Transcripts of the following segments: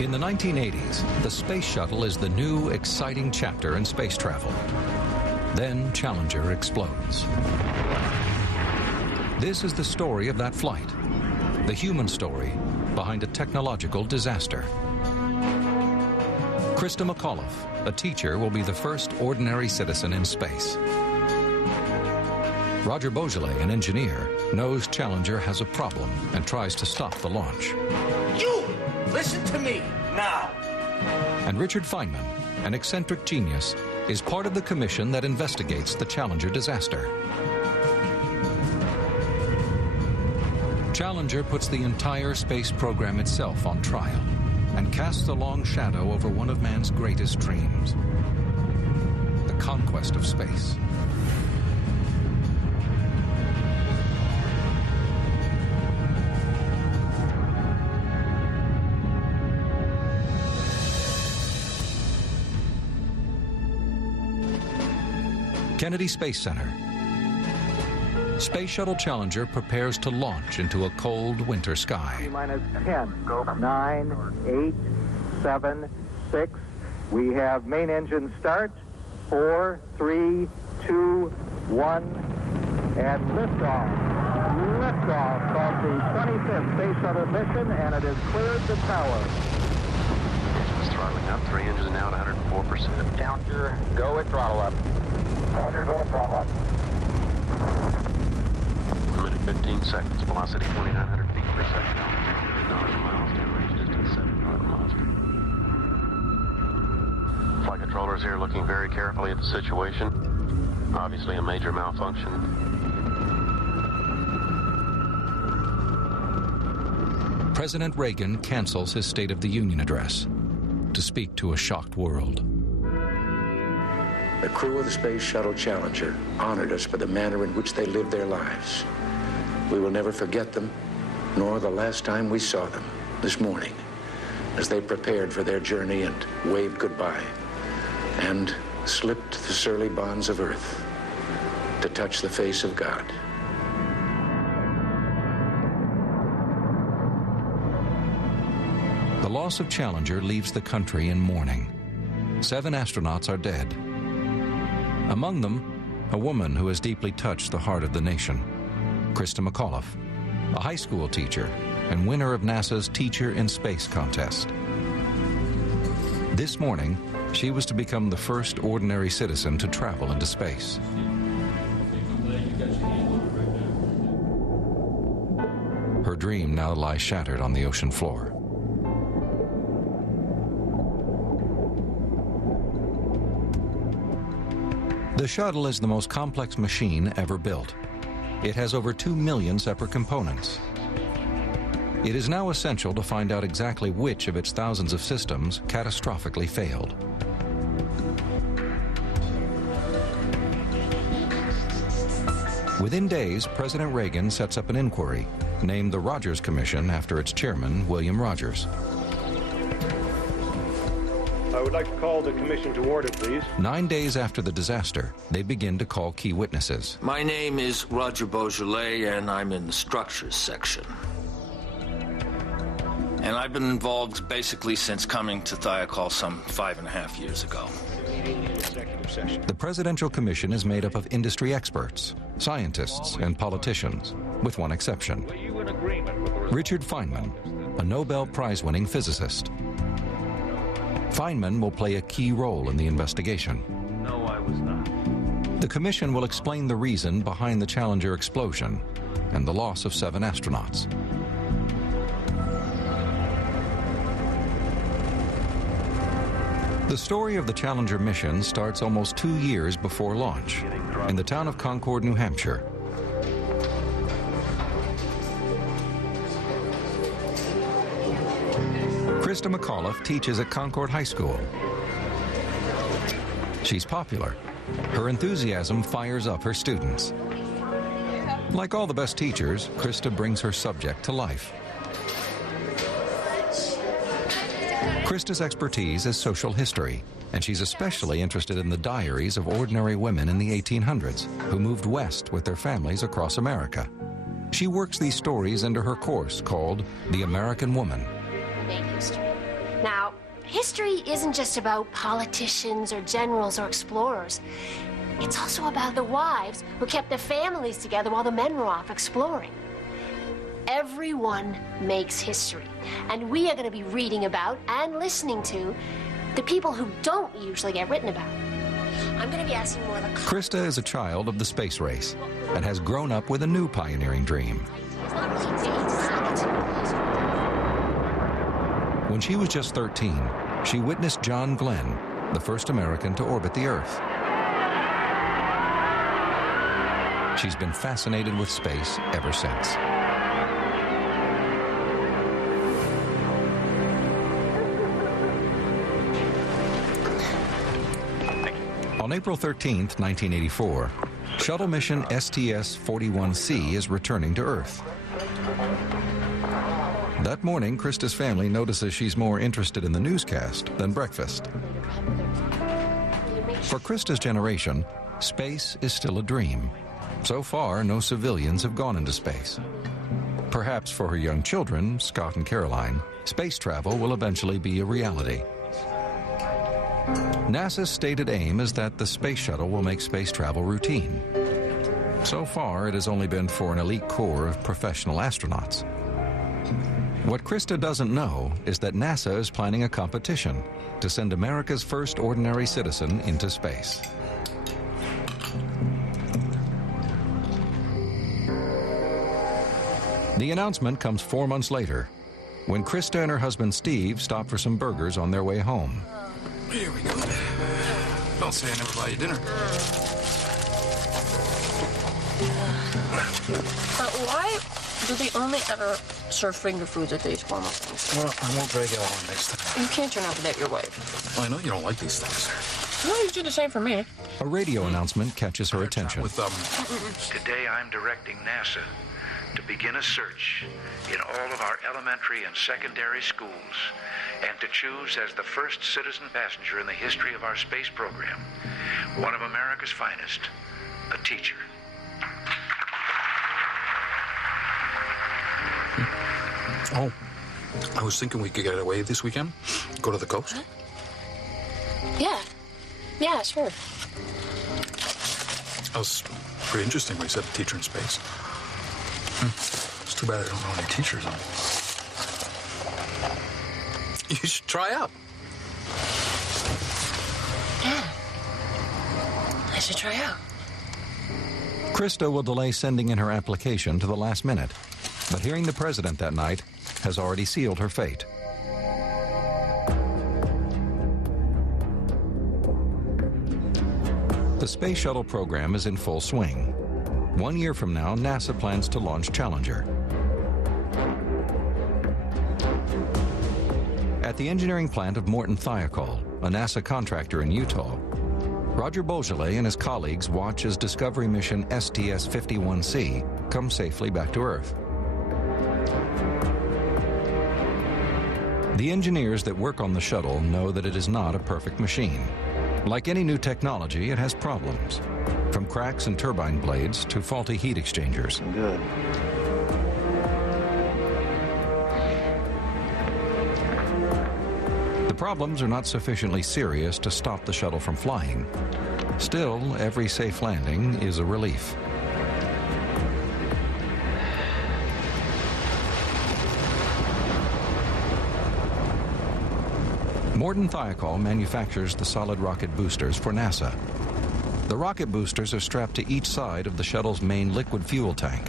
In the 1980s, the space shuttle is the new, exciting chapter in space travel. Then Challenger explodes. This is the story of that flight, the human story behind a technological disaster. Krista McAuliffe, a teacher, will be the first ordinary citizen in space. Roger Beaujolais, an engineer, knows Challenger has a problem and tries to stop the launch. You! Listen to me, now! And Richard Feynman, an eccentric genius, is part of the commission that investigates the Challenger disaster. Challenger puts the entire space program itself on trial and casts a long shadow over one of man's greatest dreams, the conquest of space. Kennedy Space Center. Space Shuttle Challenger prepares to launch into a cold winter sky. Minus 10, 9, 8, 7, 6. We have main engine start. 4, 3, 2, 1, and liftoff. Liftoff of the 25th Space Shuttle mission, and it has cleared the tower. Engine's throttling up. 3 engines now at 104%. Challenger, go at throttle up. Challenger, go at throttle up. 1 minute 15 seconds. Velocity 2,900 feet per second. 9 miles. Range distance 700 miles. Flight controllers here looking very carefully at the situation. Obviously a major malfunction. President Reagan cancels his State of the Union address to speak to a shocked world. The crew of the Space Shuttle Challenger honored us for the manner in which they lived their lives. We will never forget them, nor the last time we saw them, this morning, as they prepared for their journey and waved goodbye, and slipped the surly bonds of Earth to touch the face of God. The loss of Challenger leaves the country in mourning. 7 astronauts are dead. Among them, a woman who has deeply touched the heart of the nation, Krista McAuliffe, a high school teacher and winner of NASA's Teacher in Space contest. This morning, she was to become the first ordinary citizen to travel into space. Her dream now lies shattered on the ocean floor. The shuttle is the most complex machine ever built. It has over 2 million separate components. It is now essential to find out exactly which of its thousands of systems catastrophically failed. Within days, President Reagan sets up an inquiry, named the Rogers Commission after its chairman, William Rogers. I would like to call the commission to order, please. 9 days after the disaster, they begin to call key witnesses. My name is Roger Beaujolais, and I'm in the structures section. And I've been involved basically since coming to Thiokol some 5.5 years ago. The Presidential Commission is made up of industry experts, scientists, and politicians, with one exception. Richard Feynman, a Nobel Prize-winning physicist. Feynman will play a key role in the investigation. No, I was not. The commission will explain the reason behind the Challenger explosion and the loss of 7 astronauts. The story of the Challenger mission starts almost 2 years before launch in the town of Concord, New Hampshire. Krista McAuliffe teaches at Concord High School. She's popular. Her enthusiasm fires up her students. Like all the best teachers, Krista brings her subject to life. Krista's expertise is social history, and she's especially interested in the diaries of ordinary women in the 1800s who moved west with their families across America. She works these stories into her course called The American Woman. Now, history isn't just about politicians or generals or explorers. It's also about the wives who kept their families together while the men were off exploring. Everyone makes history, and we are going to be reading about and listening to the people who don't usually get written about. I'm going to be asking more of the... Krista is a child of the space race and has grown up with a new pioneering dream. When she was just 13, she witnessed John Glenn, the first American to orbit the Earth. She's been fascinated with space ever since. On April 13th, 1984, shuttle mission STS-41C is returning to Earth. That morning, Krista's family notices she's more interested in the newscast than breakfast. For Krista's generation, space is still a dream. So far, no civilians have gone into space. Perhaps for her young children, Scott and Caroline, space travel will eventually be a reality. NASA's stated aim is that the space shuttle will make space travel routine. So far, it has only been for an elite corps of professional astronauts. What Krista doesn't know is that NASA is planning a competition to send America's first ordinary citizen into space. The announcement comes 4 months later, when Krista and her husband Steve stop for some burgers on their way home. Here we go. Don't say I never buy you dinner. But why do they only ever serve finger foods at these formal things? Well, I won't drag you along next time. You can't turn out to that your wife. Well, I know you don't like these things. Well, you do the same for me. A radio announcement catches her attention. Today I'm directing NASA to begin a search in all of our elementary and secondary schools and to choose as the first citizen passenger in the history of our space program, one of America's finest, a teacher. Oh, I was thinking we could get away this weekend. Go to the coast. Huh? Yeah, sure. That was pretty interesting when you said a teacher in space. It's too bad I don't know any teachers. You should try out. Yeah. I should try out. Krista will delay sending in her application to the last minute, but hearing the president that night has already sealed her fate. The space shuttle program is in full swing. 1 year from now, NASA plans to launch Challenger. At the engineering plant of Morton Thiokol, a NASA contractor in Utah, Roger Beaujolais and his colleagues watch as Discovery mission STS-51C come safely back to Earth. The engineers that work on the shuttle know that it is not a perfect machine. Like any new technology, it has problems, from cracks in turbine blades to faulty heat exchangers. Good. The problems are not sufficiently serious to stop the shuttle from flying. Still, every safe landing is a relief. Morton Thiokol manufactures the solid rocket boosters for NASA. The rocket boosters are strapped to each side of the shuttle's main liquid fuel tank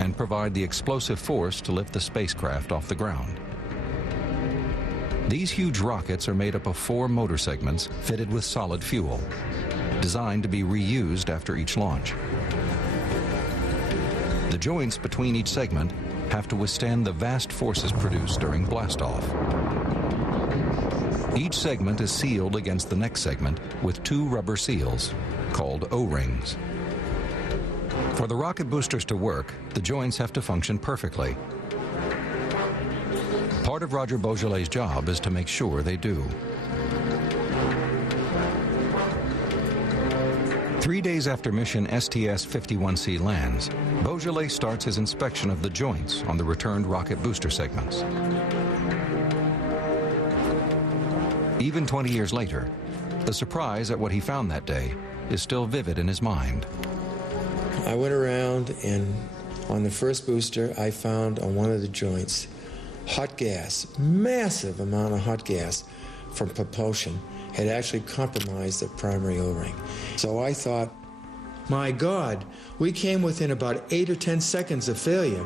and provide the explosive force to lift the spacecraft off the ground. These huge rockets are made up of 4 motor segments fitted with solid fuel, designed to be reused after each launch. The joints between each segment have to withstand the vast forces produced during blastoff. Each segment is sealed against the next segment with 2 rubber seals, called O-rings. For the rocket boosters to work, the joints have to function perfectly. Part of Roger Beaujolais' job is to make sure they do. 3 days after mission STS-51C lands, Beaujolais starts his inspection of the joints on the returned rocket booster segments. Even 20 years later, the surprise at what he found that day is still vivid in his mind. I went around, and on the first booster, I found on one of the joints hot gas, massive amount of hot gas from propulsion had actually compromised the primary O-ring. So I thought, my God, we came within about 8 or 10 seconds of failure.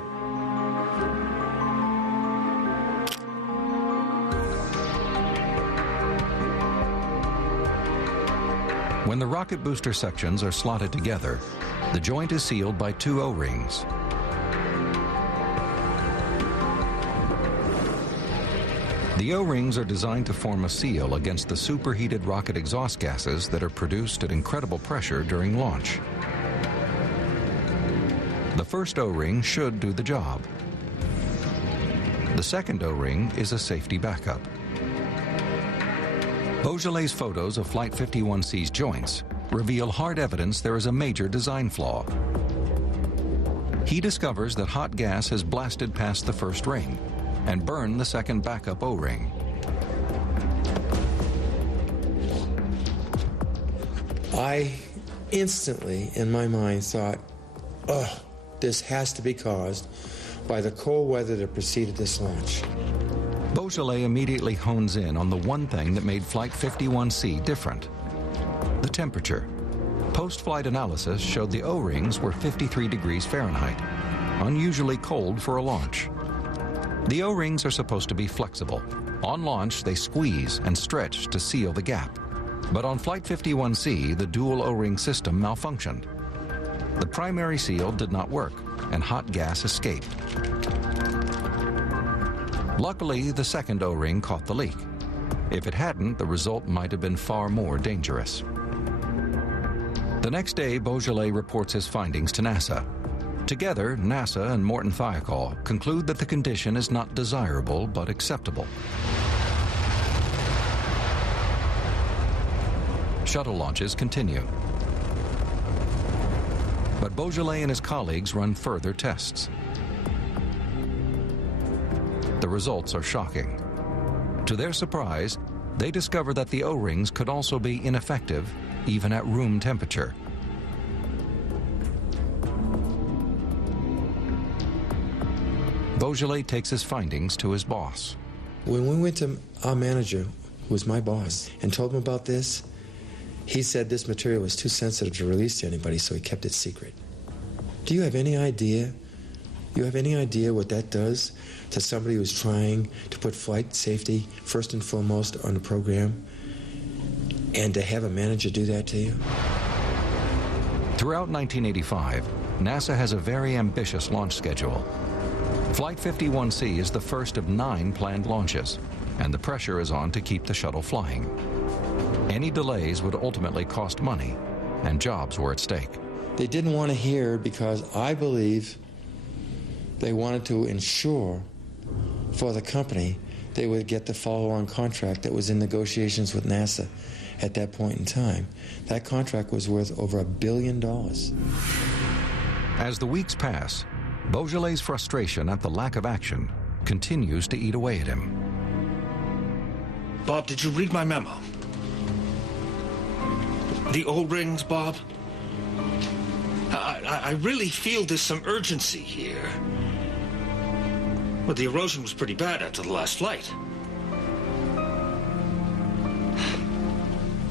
When the rocket booster sections are slotted together, the joint is sealed by 2 O-rings. The O-rings are designed to form a seal against the superheated rocket exhaust gases that are produced at incredible pressure during launch. The first O-ring should do the job. The second O-ring is a safety backup. Beaujolais' photos of Flight 51C's joints reveal hard evidence there is a major design flaw. He discovers that hot gas has blasted past the first ring and burned the second backup O-ring. I instantly, in my mind, thought, oh, this has to be caused by the cold weather that preceded this launch. Beaujolais immediately hones in on the one thing that made Flight 51C different: the temperature. Post-flight analysis showed the O-rings were 53 degrees Fahrenheit, unusually cold for a launch. The O-rings are supposed to be flexible. On launch, they squeeze and stretch to seal the gap. But on Flight 51C, the dual O-ring system malfunctioned. The primary seal did not work, and hot gas escaped. Luckily, the second O-ring caught the leak. If it hadn't, the result might have been far more dangerous. The next day, Beaujolais reports his findings to NASA. Together, NASA and Morton Thiokol conclude that the condition is not desirable but acceptable. Shuttle launches continue. But Beaujolais and his colleagues run further tests. The results are shocking. To their surprise, they discover that the O-rings could also be ineffective even at room temperature. Beaujolais takes his findings to his boss. When we went to our manager, who was my boss, and told him about this, he said this material was too sensitive to release to anybody, so he kept it secret. Do you have any idea? You have any idea what that does to somebody who's trying to put flight safety first and foremost on the program, and to have a manager do that to you? Throughout 1985, NASA has a very ambitious launch schedule. Flight 51C is the first of 9 planned launches, and the pressure is on to keep the shuttle flying. Any delays would ultimately cost money, and jobs were at stake. They didn't want to hear because I believe they wanted to ensure for the company they would get the follow-on contract that was in negotiations with NASA at that point in time. That contract was worth over $1 billion. As the weeks pass, Beaujolais' frustration at the lack of action continues to eat away at him. Bob, did you read my memo? The O-rings, Bob? I really feel there's some urgency here. Well, the erosion was pretty bad after the last flight.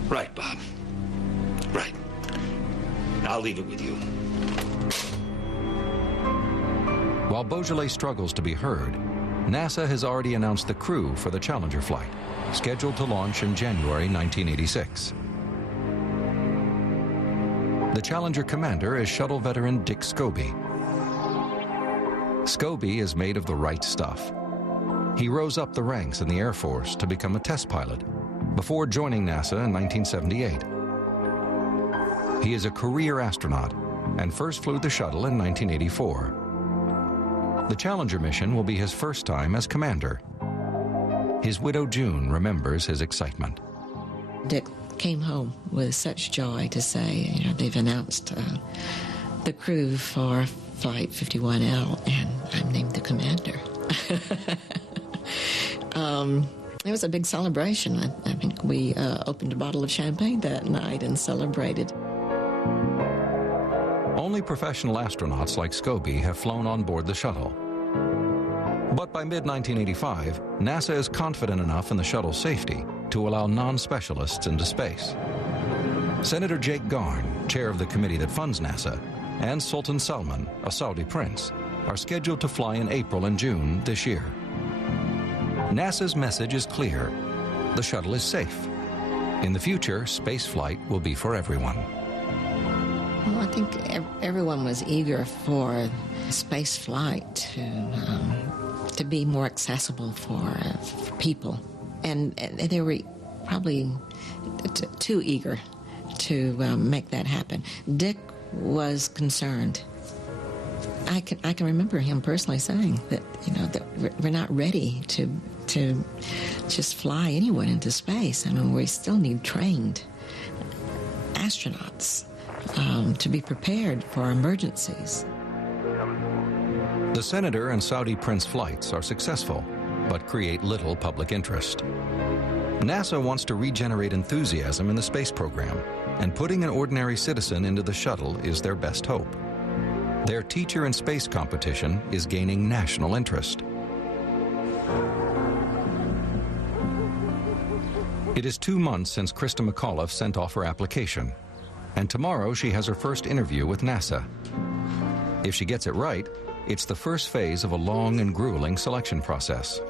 Right, Bob. Right. I'll leave it with you. While Beaujolais struggles to be heard, NASA has already announced the crew for the Challenger flight, scheduled to launch in January 1986. The Challenger commander is shuttle veteran Dick Scobie. Scobie is made of the right stuff. He rose up the ranks in the Air Force to become a test pilot before joining NASA in 1978. He is a career astronaut and first flew the shuttle in 1984. The Challenger mission will be his first time as commander. His widow June remembers his excitement. Dick came home with such joy to say, they've announced the crew for Flight 51L, and I'm named the commander. It was a big celebration. I think we opened a bottle of champagne that night and celebrated. Only professional astronauts like Scobie have flown on board the shuttle. But by mid-1985, NASA is confident enough in the shuttle's safety to allow non-specialists into space. Senator Jake Garn, chair of the committee that funds NASA, and Sultan Salman, a Saudi prince, are scheduled to fly in April and June this year. NASA's message is clear. The shuttle is safe. In the future, spaceflight will be for everyone. Well, I think everyone was eager for space flight to be more accessible for people. And they were probably too eager to make that happen. Dick was concerned. I can remember him personally saying that, that we're not ready to just fly anyone into space. I mean, we still need trained astronauts to be prepared for emergencies. The Senator and Saudi Prince flights are successful, but create little public interest. NASA wants to regenerate enthusiasm in the space program, and putting an ordinary citizen into the shuttle is their best hope. Their Teacher in Space competition is gaining national interest. It is 2 months since Krista McAuliffe sent off her application, and tomorrow she has her first interview with NASA. If she gets it right, it's the first phase of a long and grueling selection process.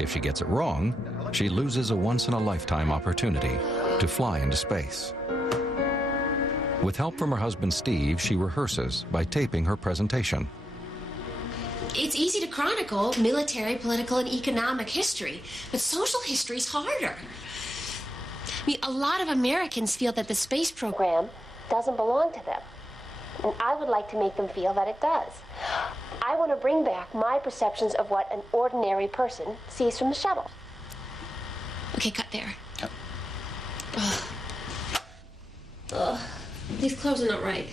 If she gets it wrong, she loses a once-in-a-lifetime opportunity to fly into space. With help from her husband Steve, she rehearses by taping her presentation. It's easy to chronicle military, political, and economic history, but social history's harder. I mean, a lot of Americans feel that the space program doesn't belong to them. And I would like to make them feel that it does. I want to bring back my perceptions of what an ordinary person sees from the shuttle. Okay, cut there. Yep. Ugh. These clothes are not right.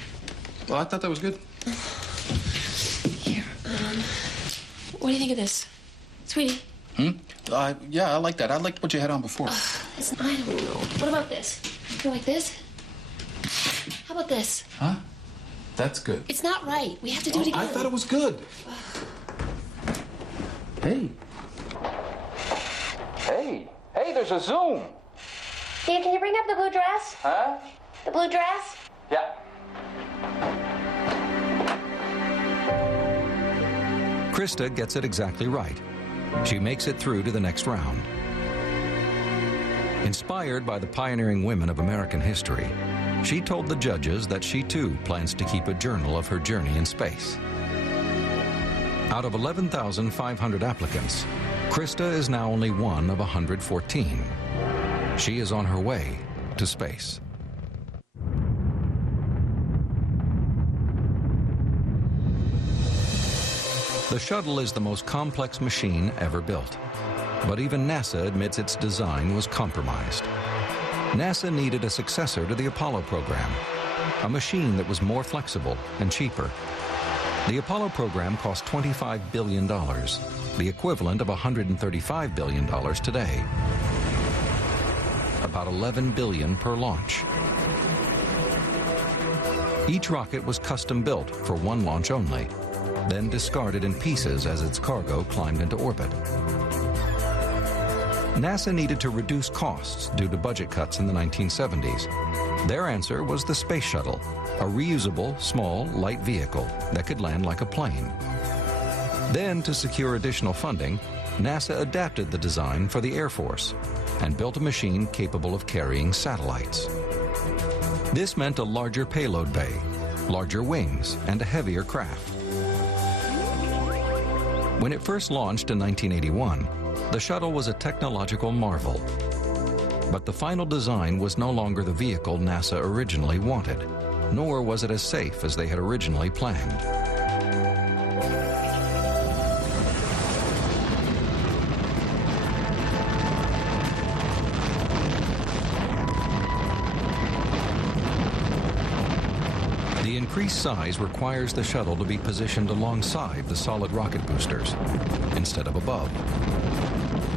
Well, I thought that was good. Here, what do you think of this? Sweetie? Yeah, I like that. I liked what you had on before. I don't know. What about this? You like this? How about this? Huh? That's good. It's not right. We have to do it again. I thought it was good. Hey. Hey, there's a zoom. Dave, can you bring up the blue dress? Huh? The blue dress? Yeah. Krista gets it exactly right. She makes it through to the next round. Inspired by the pioneering women of American history, she told the judges that she too plans to keep a journal of her journey in space. Out of 11,500 applicants, Krista is now only one of 114. She is on her way to space. The shuttle is the most complex machine ever built, but even NASA admits its design was compromised. NASA needed a successor to the Apollo program, a machine that was more flexible and cheaper. The Apollo program cost $25 billion, the equivalent of $135 billion today. About $11 billion per launch. Each rocket was custom built for one launch only, then discarded in pieces as its cargo climbed into orbit. NASA needed to reduce costs due to budget cuts in the 1970s. Their answer was the Space Shuttle, a reusable, small, light vehicle that could land like a plane. Then, to secure additional funding, NASA adapted the design for the Air Force and built a machine capable of carrying satellites. This meant a larger payload bay, larger wings, and a heavier craft. When it first launched in 1981, the shuttle was a technological marvel. But the final design was no longer the vehicle NASA originally wanted, nor was it as safe as they had originally planned. The increased size requires the shuttle to be positioned alongside the solid rocket boosters instead of above.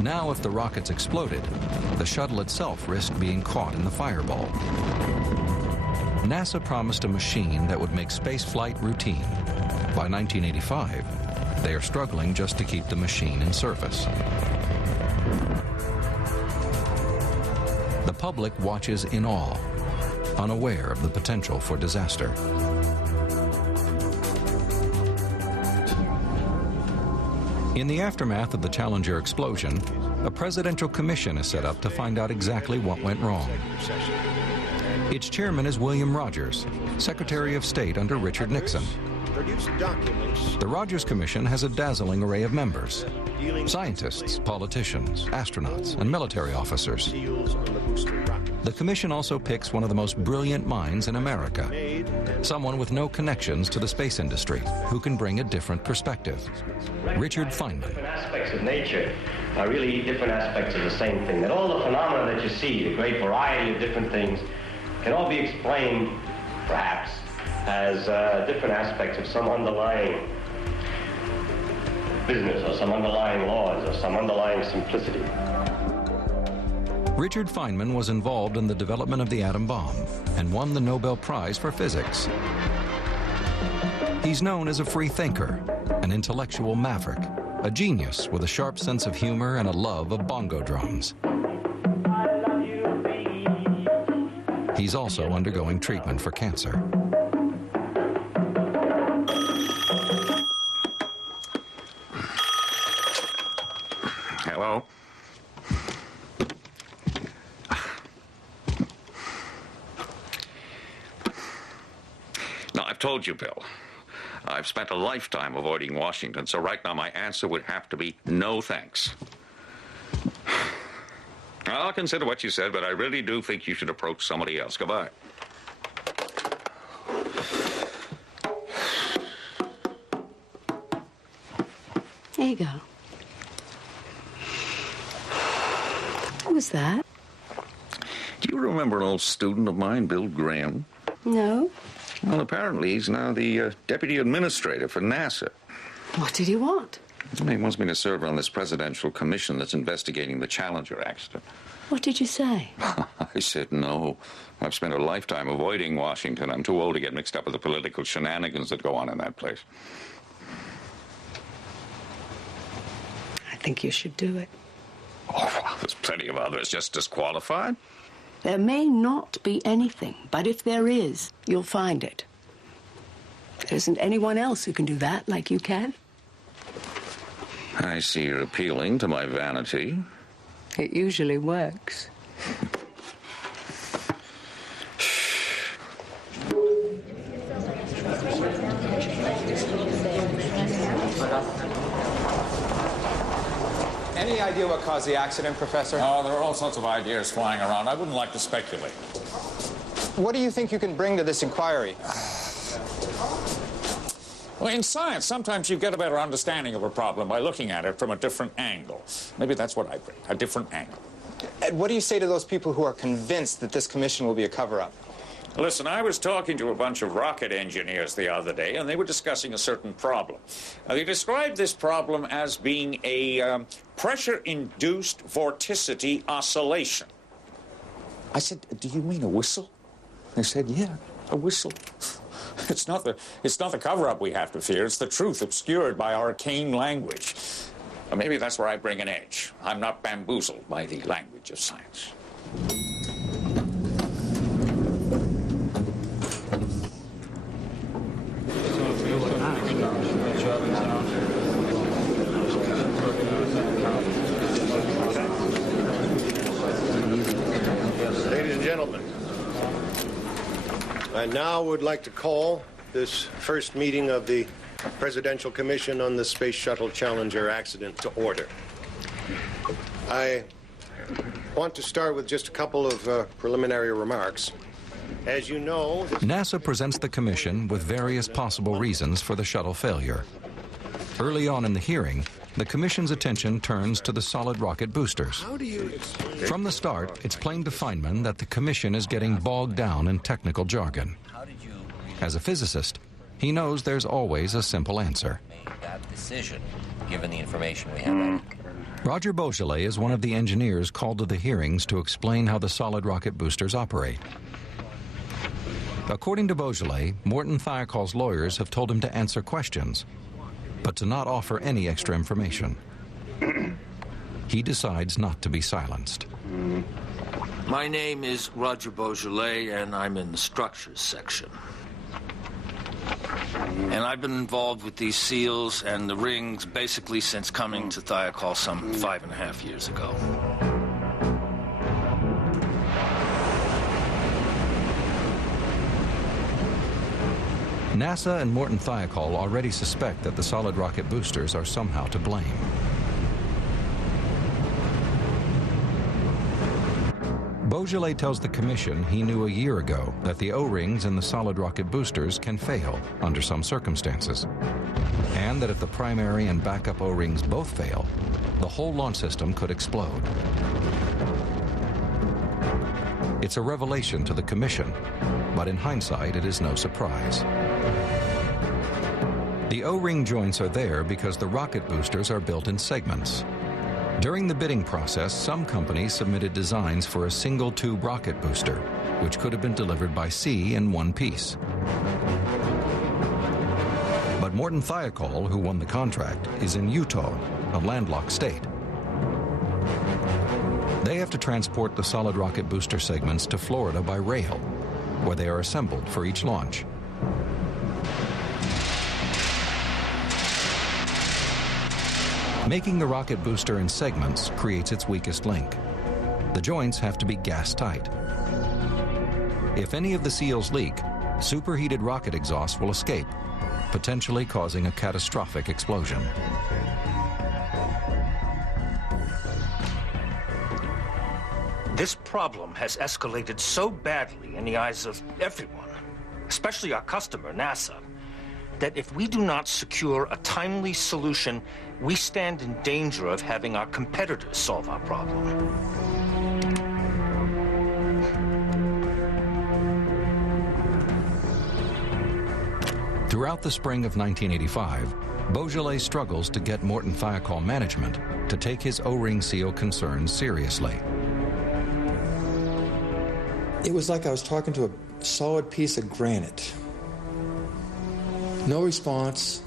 Now, if the rockets exploded, the shuttle itself risked being caught in the fireball. NASA promised a machine that would make spaceflight routine. By 1985, they are struggling just to keep the machine in service. The public watches in awe, unaware of the potential for disaster. In the aftermath of the Challenger explosion, a presidential commission is set up to find out exactly what went wrong. Its chairman is William Rogers, Secretary of State under Richard Nixon. The Rogers Commission has a dazzling array of members: scientists, politicians, astronauts, and military officers. The commission also picks one of the most brilliant minds in America, someone with no connections to the space industry, who can bring a different perspective. Richard Feynman. Different aspects of nature are really different aspects of the same thing. That all the phenomena that you see, the great variety of different things, can all be explained, perhaps, as different aspects of some underlying business or some underlying laws or some underlying simplicity. Richard Feynman was involved in the development of the atom bomb and won the Nobel Prize for Physics. He's known as a free thinker, an intellectual maverick, a genius with a sharp sense of humor and a love of bongo drums. He's also undergoing treatment for cancer. Hello? Now, I've told you, Bill, I've spent a lifetime avoiding Washington, so right now my answer would have to be no thanks. I'll consider what you said, but I really do think you should approach somebody else. Goodbye. There you go. What was that? Do you remember an old student of mine, Bill Graham? No. Well, apparently he's now the deputy administrator for NASA. What did he want? He wants me to serve on this presidential commission that's investigating the Challenger accident. What did you say? I said no. I've spent a lifetime avoiding Washington. I'm too old to get mixed up with the political shenanigans that go on in that place. I think you should do it. Oh, well, there's plenty of others just disqualified. There may not be anything, but if there is, you'll find it. There isn't anyone else who can do that like you can. I see you're appealing to my vanity. It usually works. Any idea what caused the accident, Professor? Oh, there are all sorts of ideas flying around. I wouldn't like to speculate. What do you think you can bring to this inquiry? Well, in science, sometimes you get a better understanding of a problem by looking at it from a different angle. Maybe that's what I bring, a different angle. Ed, what do you say to those people who are convinced that this commission will be a cover-up? Listen, I was talking to a bunch of rocket engineers the other day, and they were discussing a certain problem. They described this problem as being a pressure-induced vorticity oscillation. I said, do you mean a whistle? They said, yeah, a whistle. It's not the cover-up we have to fear. It's the truth obscured by arcane language. Maybe that's where I bring an edge. I'm not bamboozled by the language of science. Ladies and gentlemen, I now would like to call this first meeting of the Presidential Commission on the Space Shuttle Challenger accident to order. I want to start with just a couple of preliminary remarks. As you know, NASA presents the commission with various possible reasons for the shuttle failure. Early on in the hearing, the commission's attention turns to the solid rocket boosters. From the start, it's plain to Feynman that the commission is getting bogged down in technical jargon. As a physicist, he knows there's always a simple answer. That decision, given the information we have. Roger Beaujolais is one of the engineers called to the hearings to explain how the solid rocket boosters operate. According to Beaujolais, Morton Thiokol's lawyers have told him to answer questions, but to not offer any extra information. He decides not to be silenced. My name is Roger Beaujolais, and I'm in the structures section. And I've been involved with these seals and the rings basically since coming to Thiokol some 5.5 years ago. NASA and Morton Thiokol already suspect that the solid rocket boosters are somehow to blame. Beaujolais tells the commission he knew a year ago that the O-rings in the solid rocket boosters can fail under some circumstances, and that if the primary and backup O-rings both fail, the whole launch system could explode. It's a revelation to the commission, but in hindsight, it is no surprise. The O-ring joints are there because the rocket boosters are built in segments. During the bidding process, some companies submitted designs for a single-tube rocket booster, which could have been delivered by sea in one piece. But Morton Thiokol, who won the contract, is in Utah, a landlocked state. They have to transport the solid rocket booster segments to Florida by rail, where they are assembled for each launch. Making the rocket booster in segments creates its weakest link. The joints have to be gas-tight. If any of the seals leak, superheated rocket exhaust will escape, potentially causing a catastrophic explosion. This problem has escalated so badly in the eyes of everyone, especially our customer, NASA, that if we do not secure a timely solution, we stand in danger of having our competitors solve our problem. Throughout the spring of 1985, Beaujolais struggles to get Morton Thiokol management to take his O-ring seal concerns seriously. It was like I was talking to a solid piece of granite. No response,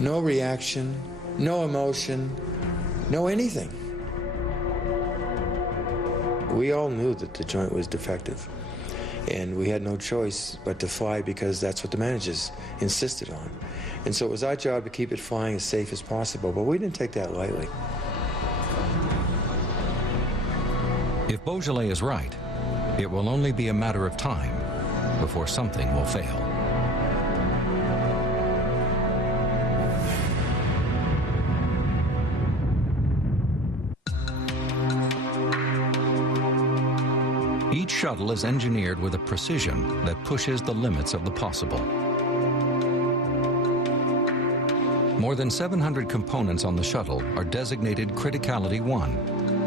no reaction, no emotion, no anything. We all knew that the joint was defective, and we had no choice but to fly because that's what the managers insisted on. And so it was our job to keep it flying as safe as possible, but we didn't take that lightly. If Beaujolais is right, it will only be a matter of time before something will fail. Each shuttle is engineered with a precision that pushes the limits of the possible. More than 700 components on the shuttle are designated Criticality 1,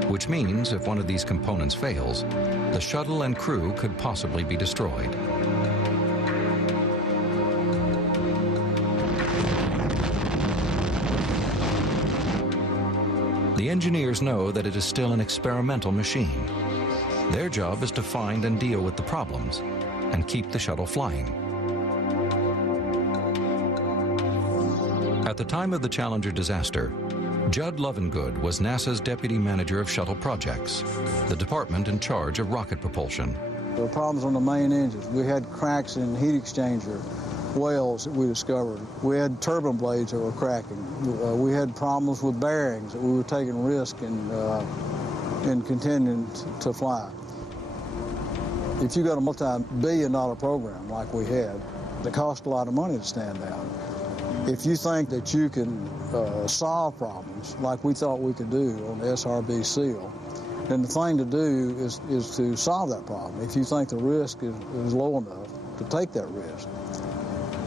which means if one of these components fails, the shuttle and crew could possibly be destroyed. The engineers know that it is still an experimental machine. Their job is to find and deal with the problems and keep the shuttle flying. At the time of the Challenger disaster, Judd Lovengood was NASA's deputy manager of shuttle projects, the department in charge of rocket propulsion. There were problems on the main engines. We had cracks in heat exchanger wells that we discovered. We had turbine blades that were cracking. We had problems with bearings that we were taking risk in continuing to fly. If you got a multi-billion-dollar program like we had, it cost a lot of money to stand down. If you think that you can solve problems like we thought we could do on the SRB seal, then the thing to do is to solve that problem. If you think the risk is low enough to take that risk,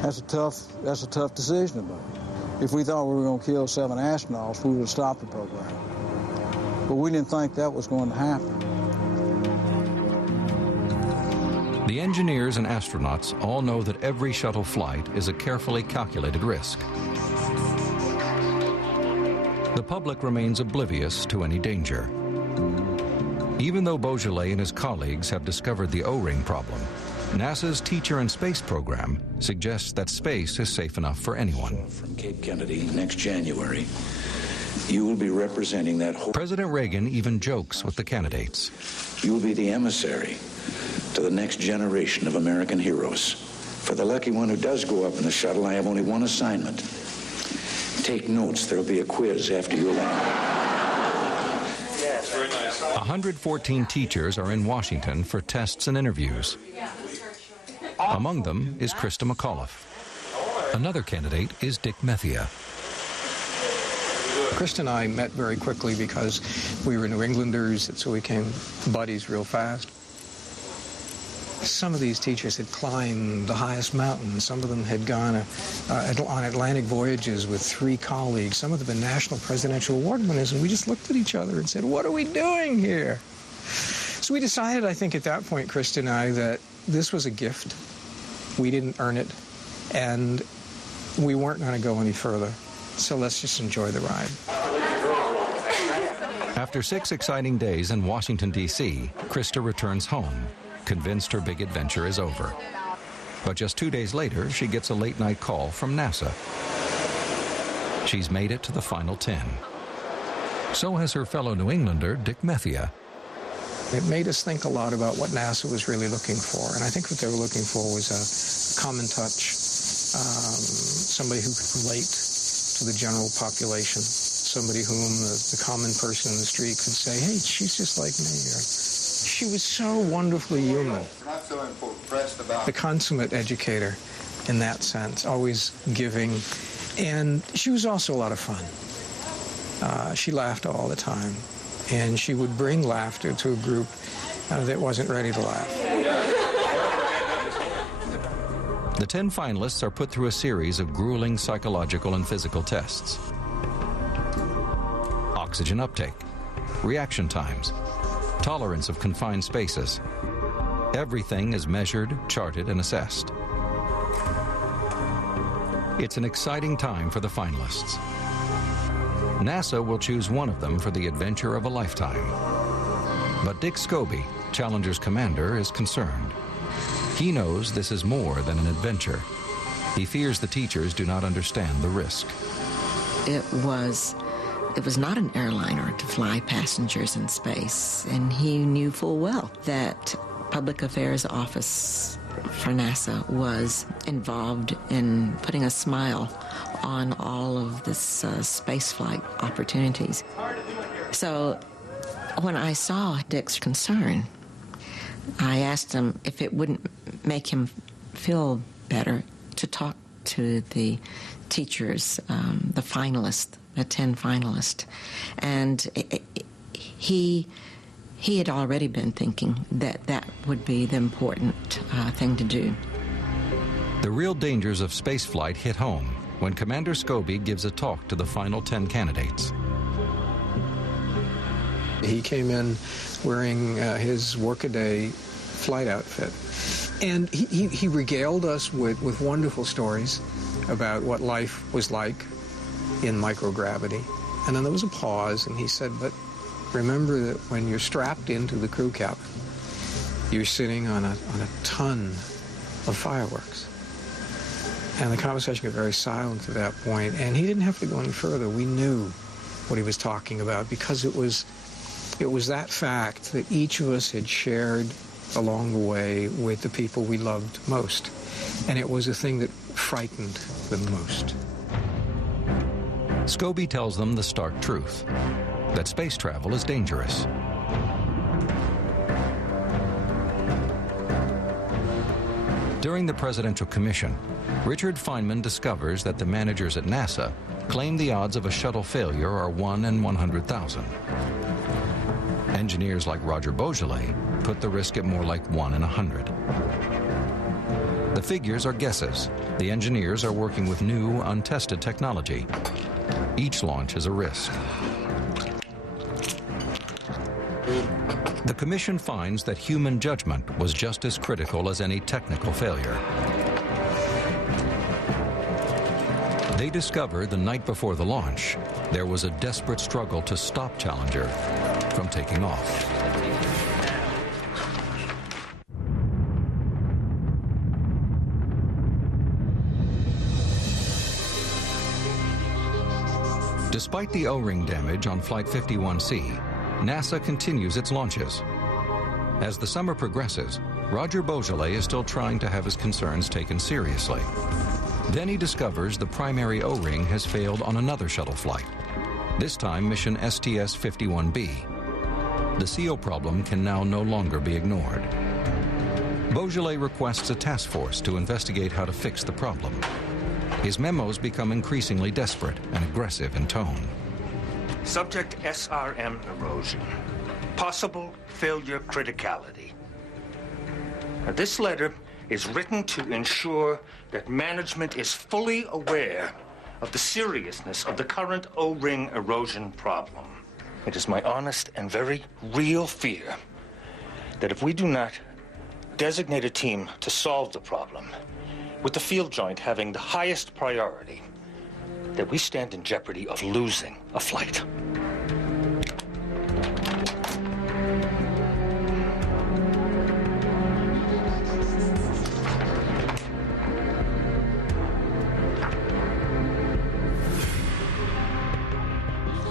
that's a tough decision to make. If we thought we were going to kill 7 astronauts, we would have stopped the program. But we didn't think that was going to happen. The engineers and astronauts all know that every shuttle flight is a carefully calculated risk. The public remains oblivious to any danger. Even though Beaujolais and his colleagues have discovered the O-ring problem, NASA's Teacher in Space program suggests that space is safe enough for anyone. From Cape Kennedy next January, you will be representing that whole... President Reagan even jokes with the candidates. You will be the emissary to the next generation of American heroes. For the lucky one who does go up in the shuttle, I have only one assignment. Take notes. There'll be a quiz after you land. 114 teachers are in Washington for tests and interviews. Among them is Krista McAuliffe. Another candidate is Dick Methia. Krista and I met very quickly because we were New Englanders, so we became buddies real fast. Some of these teachers had climbed the highest mountains. Some of them had gone on Atlantic voyages with 3 colleagues. Some of them been national presidential award winners, and we just looked at each other and said, what are we doing here? So we decided, I think at that point, Krista and I, that this was a gift. We didn't earn it, and we weren't going to go any further. So let's just enjoy the ride. After 6 exciting days in Washington, D.C., Krista returns home, convinced her big adventure is over. But just 2 days later, she gets a late-night call from NASA. She's made it to the final 10. So has her fellow New Englander, Dick Methia. It made us think a lot about what NASA was really looking for, and I think what they were looking for was a common touch, somebody who could relate to the general population, somebody whom the common person in the street could say, hey, she's just like me. Or, she was so wonderfully human. The consummate educator in that sense, always giving, and she was also a lot of fun. She laughed all the time, and she would bring laughter to a group that wasn't ready to laugh. The 10 finalists are put through a series of grueling psychological and physical tests. Oxygen uptake, reaction times, tolerance of confined spaces. Everything is measured, charted, and assessed. It's an exciting time for the finalists. NASA will choose one of them for the adventure of a lifetime. But Dick Scobie, Challenger's commander, is concerned. He knows this is more than an adventure. He fears the teachers do not understand the risk. It was not an airliner to fly passengers in space, and he knew full well that Public Affairs Office for NASA was involved in putting a smile on all of this space flight opportunities. So when I saw Dick's concern, I asked him if it wouldn't make him feel better to talk to the teachers, the finalists, the 10 finalists. And he had already been thinking that that would be the important thing to do. The real dangers of spaceflight hit home when Commander Scobie gives a talk to the final 10 candidates. He came in wearing his workaday flight outfit, and he regaled us with wonderful stories about what life was like in microgravity. And then there was a pause, and he said, but remember that when you're strapped into the crew cabin, you're sitting on a ton of fireworks. And the conversation got very silent at that point, and he didn't have to go any further. We knew what he was talking about because it was that fact that each of us had shared along the way with the people we loved most. And it was a thing that frightened them most. Scobie tells them the stark truth, that space travel is dangerous. During the Presidential Commission, Richard Feynman discovers that the managers at NASA claim the odds of a shuttle failure are 1 in 100,000. Engineers like Roger Beaujolais put the risk at more like 1 in 100. The figures are guesses. The engineers are working with new, untested technology. Each launch is a risk. The commission finds that human judgment was just as critical as any technical failure. They discover the night before the launch, there was a desperate struggle to stop Challenger from taking off. Despite the O-ring damage on Flight 51C, NASA continues its launches. As the summer progresses, Roger Beaujolais is still trying to have his concerns taken seriously. Then he discovers the primary O-ring has failed on another shuttle flight, this time mission STS-51B. The CO problem can now no longer be ignored. Beaujolais requests a task force to investigate how to fix the problem. His memos become increasingly desperate and aggressive in tone. Subject SRM erosion. Possible failure criticality. Now, this letter is written to ensure that management is fully aware of the seriousness of the current O-ring erosion problem. It is my honest and very real fear that if we do not designate a team to solve the problem, with the field joint having the highest priority, that we stand in jeopardy of losing a flight.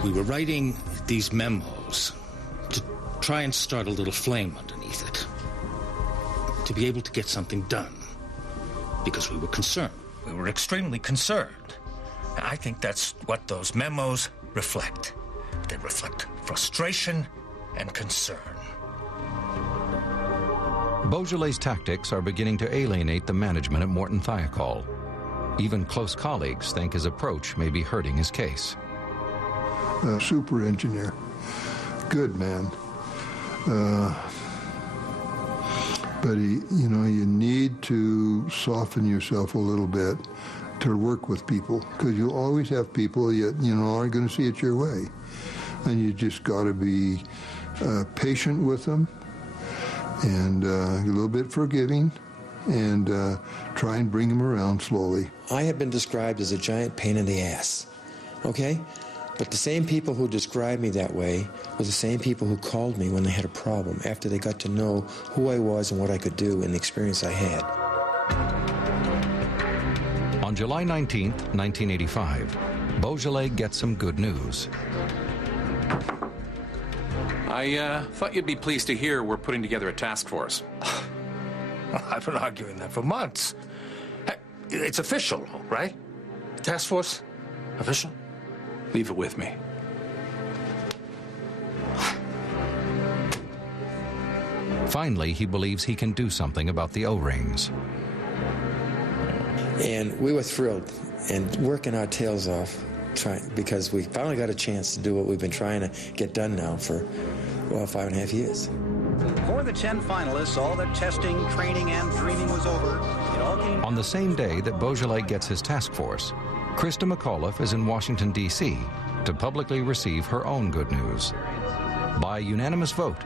We were writing these memos to try and start a little flame underneath it, to be able to get something done, because we were concerned. We were extremely concerned. I think that's what those memos reflect. They reflect frustration and concern. Beaujolais' tactics are beginning to alienate the management at Morton Thiokol. Even close colleagues think his approach may be hurting his case. Super engineer. Good man. But you need to soften yourself a little bit to work with people, because you'll always have people that, aren't going to see it your way. And you just got to be patient with them and a little bit forgiving and try and bring them around slowly. I have been described as a giant pain in the ass, okay? But the same people who described me that way were the same people who called me when they had a problem, after they got to know who I was and what I could do and the experience I had. On July 19th, 1985, Beaujolais gets some good news. I thought you'd be pleased to hear we're putting together a task force. I've been arguing that for months. Hey, it's official, right? Task force? Official? Leave it with me. Finally, he believes he can do something about the O-rings. And we were thrilled and working our tails off because we finally got a chance to do what we've been trying to get done now for, 5.5 years. For the 10 finalists, all the testing, training, and dreaming was over. It all came... On the same day that Beaujolais gets his task force, Krista McAuliffe is in Washington, D.C. to publicly receive her own good news. By unanimous vote,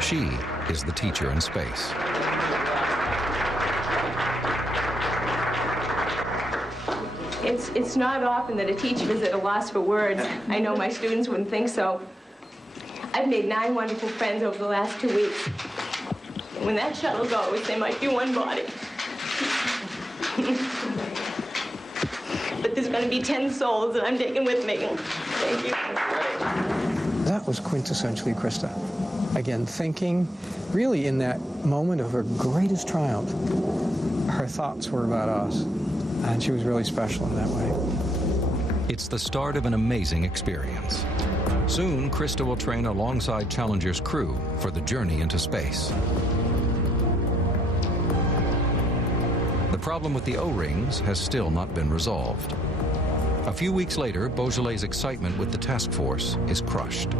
she is the teacher in space. It's not often that a teacher is at a loss for words. I know my students wouldn't think so. I've made 9 wonderful friends over the last 2 weeks. When that shuttle goes, there might be one body. But there's going to be 10 souls that I'm taking with me. Thank you. That was quintessentially Krista. Again, thinking really in that moment of her greatest triumph, her thoughts were about us. And she was really special in that way. It's the start of an amazing experience. Soon, Krista will train alongside Challenger's crew for the journey into space. The problem with the O-rings has still not been resolved. A few weeks later, Beaujolais' excitement with the task force is crushed.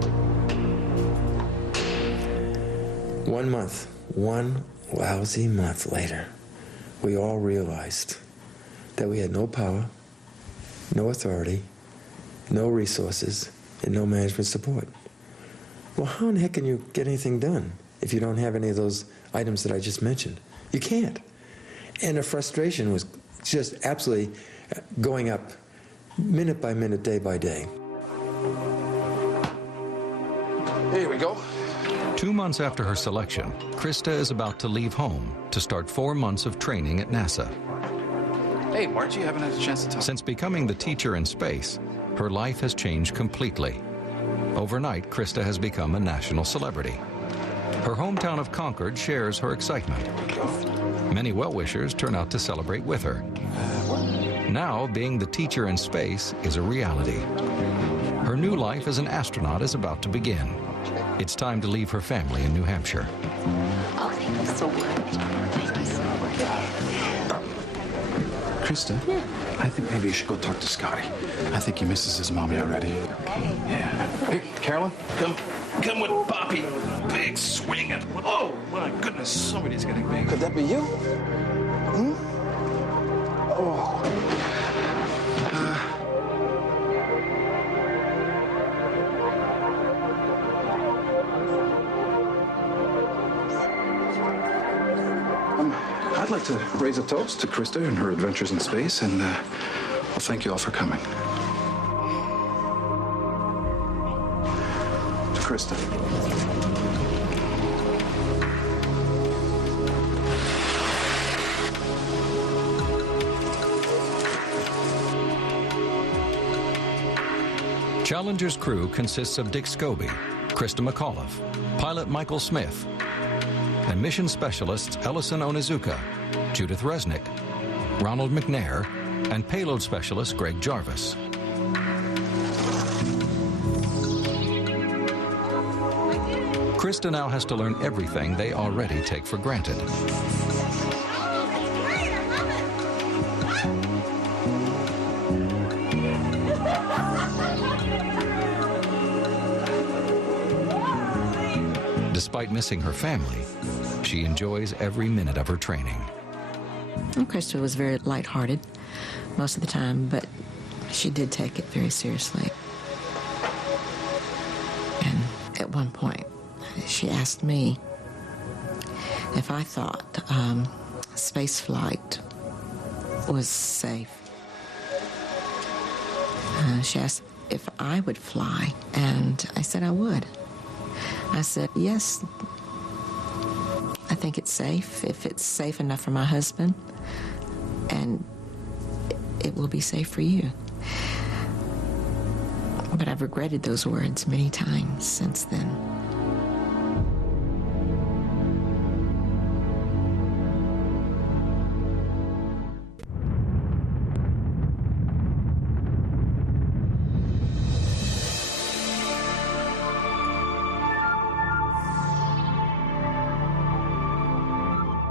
1 month, one lousy month later, we all realized that we had no power, no authority, no resources, and no management support. Well, how in the heck can you get anything done if you don't have any of those items that I just mentioned? You can't. And the frustration was just absolutely going up minute by minute, day by day. Here we go. 2 months after her selection, Krista is about to leave home to start 4 months of training at NASA. Hey, Margie, you haven't had a chance to talk. Since becoming the teacher in space, her life has changed completely. Overnight, Krista has become a national celebrity. Her hometown of Concord shares her excitement. Many well-wishers turn out to celebrate with her. Now, being the teacher in space is a reality. Her new life as an astronaut is about to begin. It's time to leave her family in New Hampshire. Oh, thank you so much. Thank you so much. Krista, yeah. I think maybe you should go talk to Scotty. I think he misses his mommy already. Okay. Yeah. Hey, Carolyn, come with Poppy. Big swinging. Oh, my goodness, somebody's getting big. Could that be you? Hmm? Oh. I'd like to raise a toast to Krista and her adventures in space, and well, thank you all for coming. To Krista. Challenger's crew consists of Dick Scobie, Krista McAuliffe, pilot Michael Smith, and mission specialists Ellison Onizuka, Judith Resnick, Ronald McNair, and payload specialist Greg Jarvis. Krista now has to learn everything they already take for granted. Despite missing her family, she enjoys every minute of her training. And Krista was very lighthearted most of the time, but she did take it very seriously. And at one point, she asked me if I thought space flight was safe. She asked if I would fly, and I said I would. I said, yes, I think it's safe, if it's safe enough for my husband, and it will be safe for you. But I've regretted those words many times since then.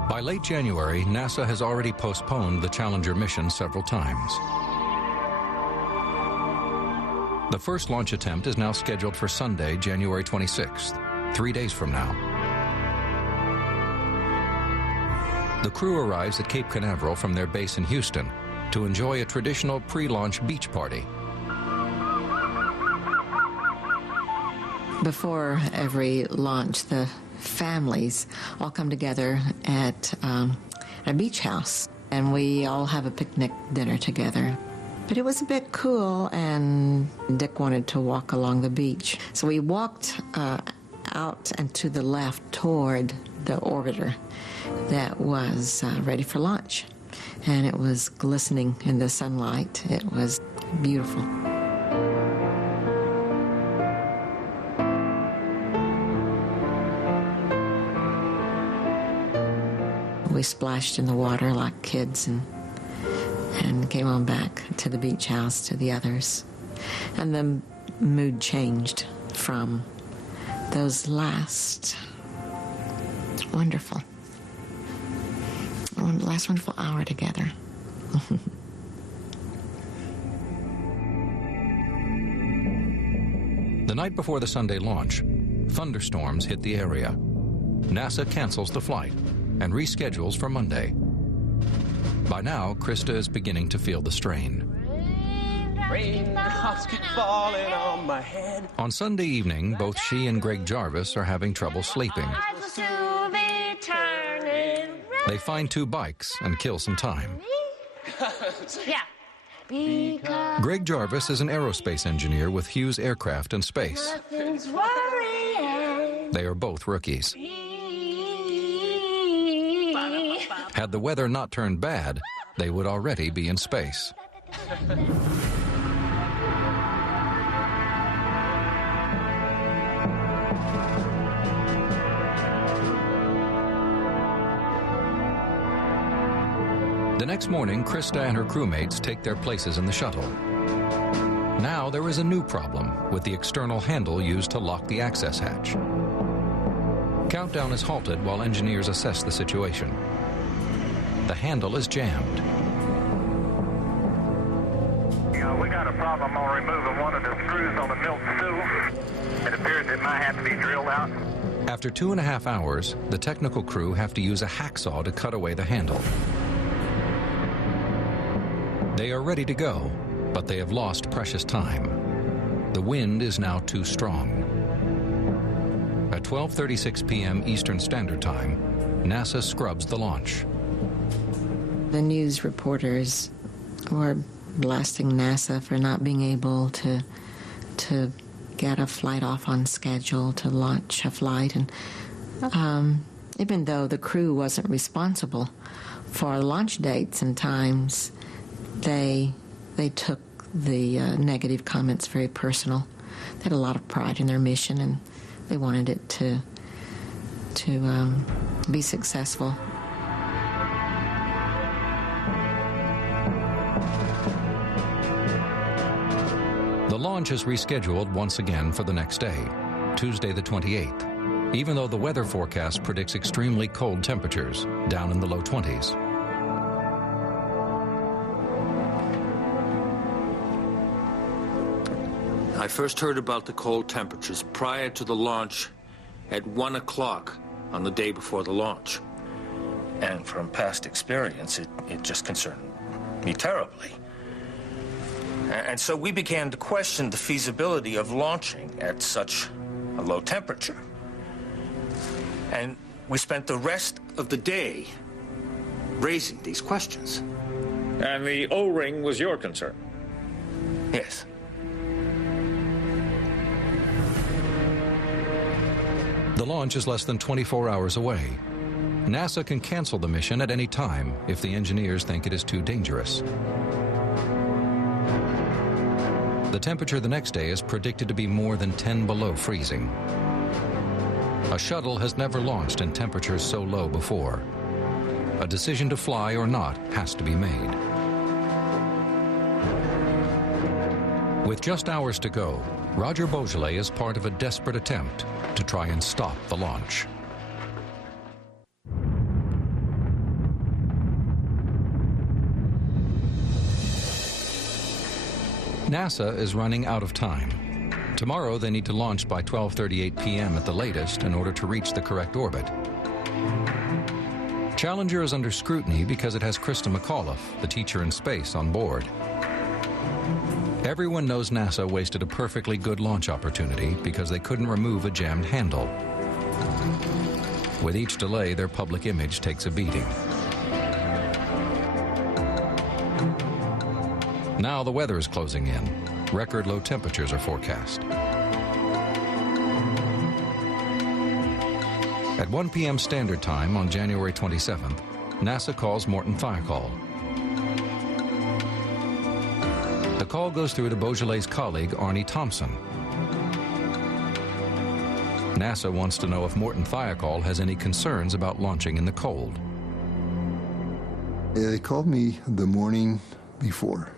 By late January, NASA has already postponed the Challenger mission several times. The first launch attempt is now scheduled for Sunday, January 26th, 3 days from now. The crew arrives at Cape Canaveral from their base in Houston to enjoy a traditional pre-launch beach party. Before every launch, the families all come together at a beach house, and we all have a picnic dinner together. But it was a bit cool, and Dick wanted to walk along the beach. So we walked out and to the left toward the orbiter that was ready for launch. And it was glistening in the sunlight. It was beautiful. We splashed in the water like kids and came on back to the beach house to the others. And the mood changed from those last wonderful hour together. The night before the Sunday launch, thunderstorms hit the area. NASA cancels the flight and reschedules for Monday. By now, Krista is beginning to feel the strain. Raindrops keep falling on my head. On Sunday evening, both she and Greg Jarvis are having trouble sleeping. Turning They find 2 bikes and kill some time. Yeah. Greg Jarvis is an aerospace engineer with Hughes Aircraft and Space. Nothing's worrying. They are both rookies. Had the weather not turned bad, they would already be in space. The next morning, Krista and her crewmates take their places in the shuttle. Now there is a new problem with the external handle used to lock the access hatch. Countdown is halted while engineers assess the situation. The handle is jammed. We got a problem on removing one of the screws on the milk stool. It appears it might have to be drilled out. After 2.5 hours, the technical crew have to use a hacksaw to cut away the handle. They are ready to go, but they have lost precious time. The wind is now too strong. At 12:36 p.m. Eastern Standard Time, NASA scrubs the launch. The news reporters were blasting NASA for not being able to get a flight off on schedule, to launch a flight. And even though the crew wasn't responsible for launch dates and times, they took the negative comments very personal. They had a lot of pride in their mission, and they wanted it to be successful. The launch is rescheduled once again for the next day, Tuesday the 28th, even though the weather forecast predicts extremely cold temperatures, down in the low 20s. I first heard about the cold temperatures prior to the launch at 1 o'clock on the day before the launch. And from past experience, it just concerned me terribly. And so we began to question the feasibility of launching at such a low temperature. And we spent the rest of the day raising these questions. And the O-ring was your concern? Yes. The launch is less than 24 hours away. NASA can cancel the mission at any time if the engineers think it is too dangerous. The temperature the next day is predicted to be more than 10 below freezing. A shuttle has never launched in temperatures so low before. A decision to fly or not has to be made. With just hours to go, Roger Beaujolais is part of a desperate attempt to try and stop the launch. NASA is running out of time. Tomorrow they need to launch by 12:38 p.m. at the latest in order to reach the correct orbit. Challenger is under scrutiny because it has Krista McAuliffe, the teacher in space, on board. Everyone knows NASA wasted a perfectly good launch opportunity because they couldn't remove a jammed handle. With each delay, their public image takes a beating. Now the weather is closing in. Record low temperatures are forecast. At 1 p.m. Standard Time on January 27th, NASA calls Morton Fire Call. The call goes through to Beaujolais' colleague, Arnie Thompson. NASA wants to know if Morton Fire Call has any concerns about launching in the cold. They called me the morning before.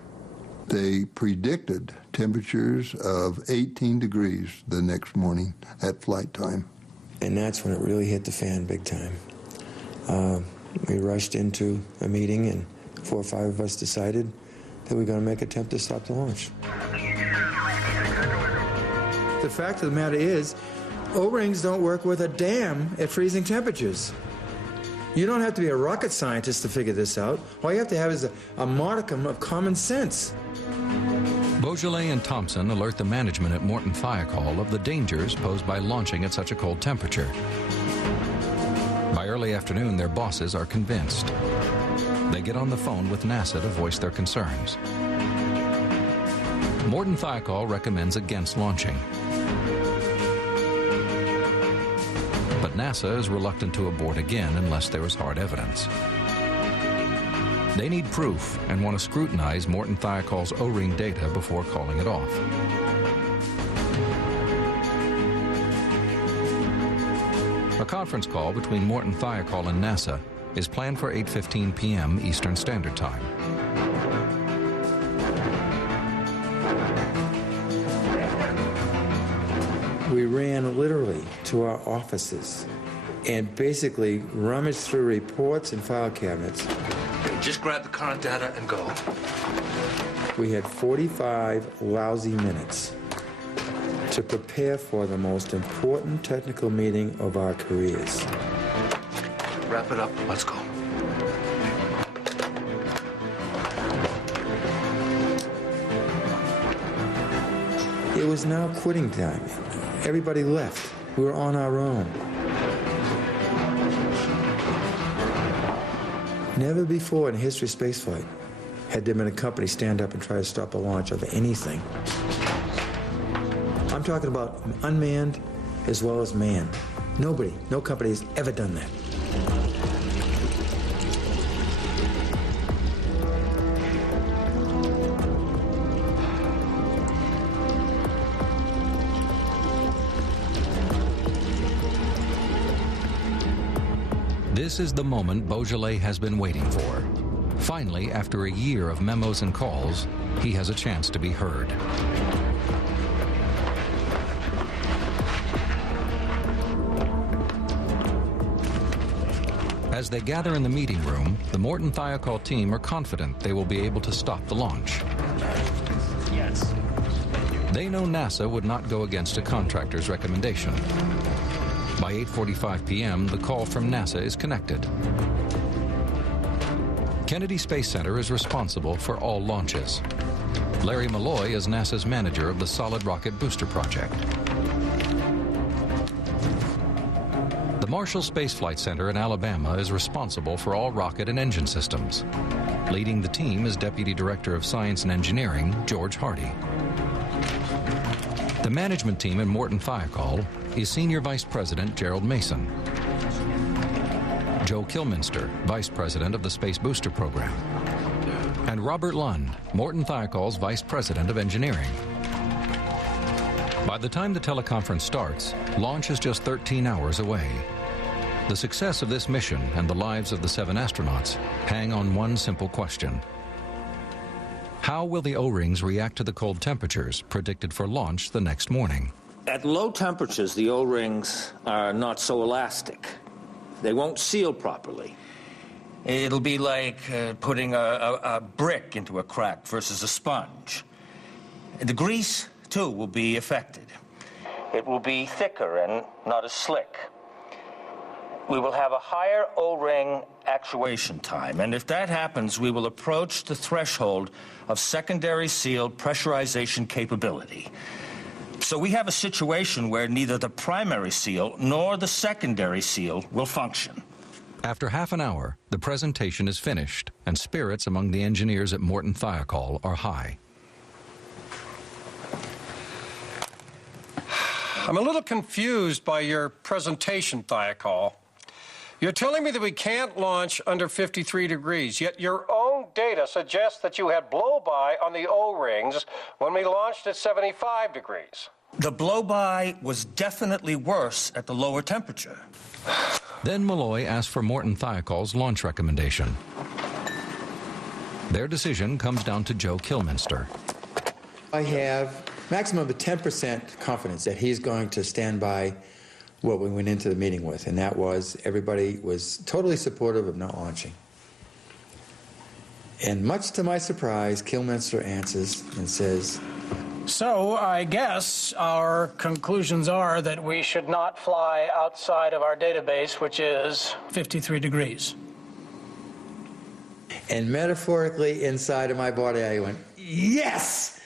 They predicted temperatures of 18 degrees the next morning at flight time. And that's when it really hit the fan big time. We rushed into a meeting, and 4 or 5 of us decided that we're going to make an attempt to stop the launch. The fact of the matter is, O-rings don't work with a dam at freezing temperatures. You don't have to be a rocket scientist to figure this out. All you have to have is a modicum of common sense. Beaujolais and Thompson alert the management at Morton Fire Call of the dangers posed by launching at such a cold temperature. By early afternoon, their bosses are convinced. They get on the phone with NASA to voice their concerns. Morton Thiokol recommends against launching. But NASA is reluctant to abort again unless there is hard evidence. They need proof and want to scrutinize Morton Thiokol's O-ring data before calling it off. A conference call between Morton Thiokol and NASA is planned for 8:15 p.m. Eastern Standard Time. We ran literally to our offices and basically rummaged through reports and file cabinets. Just grab the current data and go. We had 45 lousy minutes to prepare for the most important technical meeting of our careers. Wrap it up. Let's go. It was now quitting time. Everybody left. We were on our own. Never before in the history of spaceflight had there been a company stand up and try to stop a launch of anything. I'm talking about unmanned as well as manned. Nobody, no company has ever done that. This is the moment Beaujolais has been waiting for. Finally, after a year of memos and calls, he has a chance to be heard. As they gather in the meeting room, the Morton Thiokol team are confident they will be able to stop the launch. Yes. They know NASA would not go against a contractor's recommendation. By 8:45 p.m., the call from NASA is connected. Kennedy Space Center is responsible for all launches. Larry Malloy is NASA's manager of the Solid Rocket Booster Project. The Marshall Space Flight Center in Alabama is responsible for all rocket and engine systems. Leading the team is Deputy Director of Science and Engineering, George Hardy. The management team in Morton Thiokol is Senior Vice President Gerald Mason, Joe Kilminster, Vice President of the Space Booster Program, and Robert Lund, Morton Thiokol's Vice President of Engineering. By the time the teleconference starts, launch is just 13 hours away. The success of this mission and the lives of the 7 astronauts hang on one simple question. How will the O-rings react to the cold temperatures predicted for launch the next morning? At low temperatures, the O-rings are not so elastic. They won't seal properly. It'll be like putting a brick into a crack versus a sponge. The grease, too, will be affected. It will be thicker and not as slick. We will have a higher O-ring actuation time, and if that happens, we will approach the threshold of secondary seal pressurization capability. So we have a situation where neither the primary seal nor the secondary seal will function. After half an hour, the presentation is finished, and spirits among the engineers at Morton Thiokol are high. I'm a little confused by your presentation, Thiokol. You're telling me that we can't launch under 53 degrees, yet your own data suggests that you had blow-by on the O-rings when we launched at 75 degrees. The blow-by was definitely worse at the lower temperature. Then Malloy asked for Morton Thiokol's launch recommendation. Their decision comes down to Joe Kilminster. I have maximum of 10% confidence that he's going to stand by what we went into the meeting with, and that was everybody was totally supportive of not launching. And much to my surprise, Kilminster answers and says, So I guess our conclusions are that we should not fly outside of our database, which is 53 degrees. And metaphorically inside of my body, I went, yes!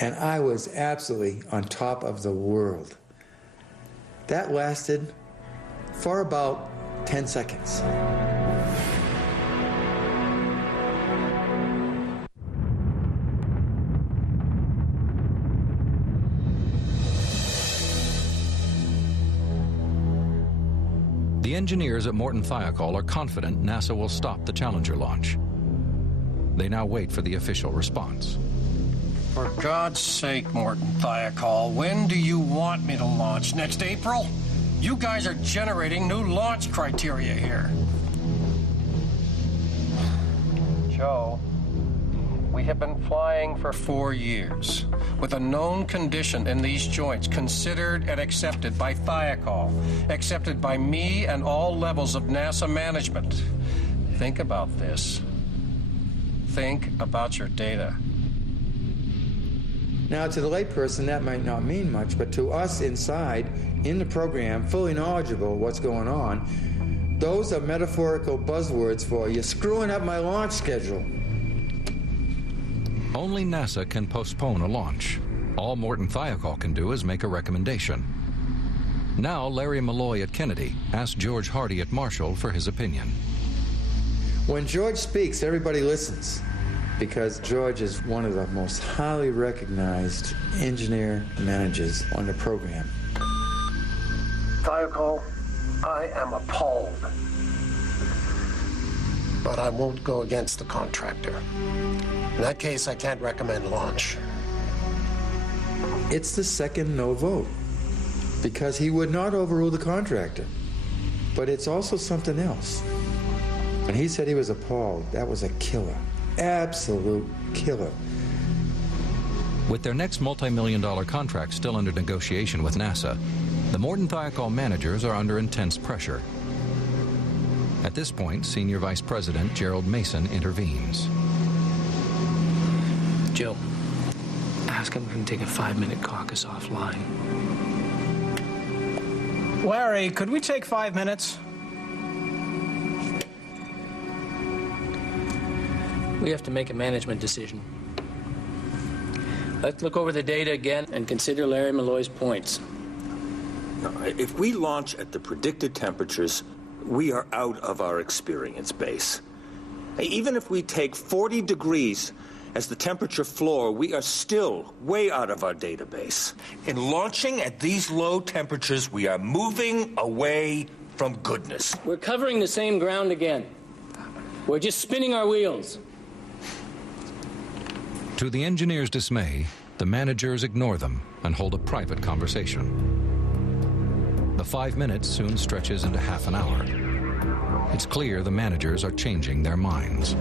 And I was absolutely on top of the world. That lasted for about 10 seconds. The engineers at Morton Thiokol are confident NASA will stop the Challenger launch. They now wait for the official response. For God's sake, Morton Thiokol, when do you want me to launch? Next April? You guys are generating new launch criteria here. Joe, we have been flying for 4 years with a known condition in these joints considered and accepted by Thiokol, accepted by me and all levels of NASA management. Think about this. Think about your data. Now, to the layperson, that might not mean much, but to us inside, in the program, fully knowledgeable of what's going on, those are metaphorical buzzwords for you're screwing up my launch schedule. Only NASA can postpone a launch. All Morton Thiokol can do is make a recommendation. Now, Larry Malloy at Kennedy asked George Hardy at Marshall for his opinion. When George speaks, everybody listens, because George is one of the most highly recognized engineer managers on the program. Thiokol, I am appalled. But I won't go against the contractor. In that case, I can't recommend launch. It's the second no vote, because he would not overrule the contractor. But it's also something else. When he said he was appalled, that was a killer. Absolute killer. With their next multi-million-dollar contract still under negotiation with NASA, the Morton Thiokol managers are under intense pressure. At this point, Senior Vice President Gerald Mason intervenes. Joe, ask him to take a 5-minute caucus offline. Larry, could we take 5 minutes? We have to make a management decision. Let's look over the data again and consider Larry Malloy's points. If we launch at the predicted temperatures, we are out of our experience base. Even if we take 40 degrees as the temperature floor, we are still way out of our database. In launching at these low temperatures, we are moving away from goodness. We're covering the same ground again. We're just spinning our wheels. To the engineers' dismay, the managers ignore them and hold a private conversation. The 5 minutes soon stretches into half an hour. It's clear the managers are changing their minds.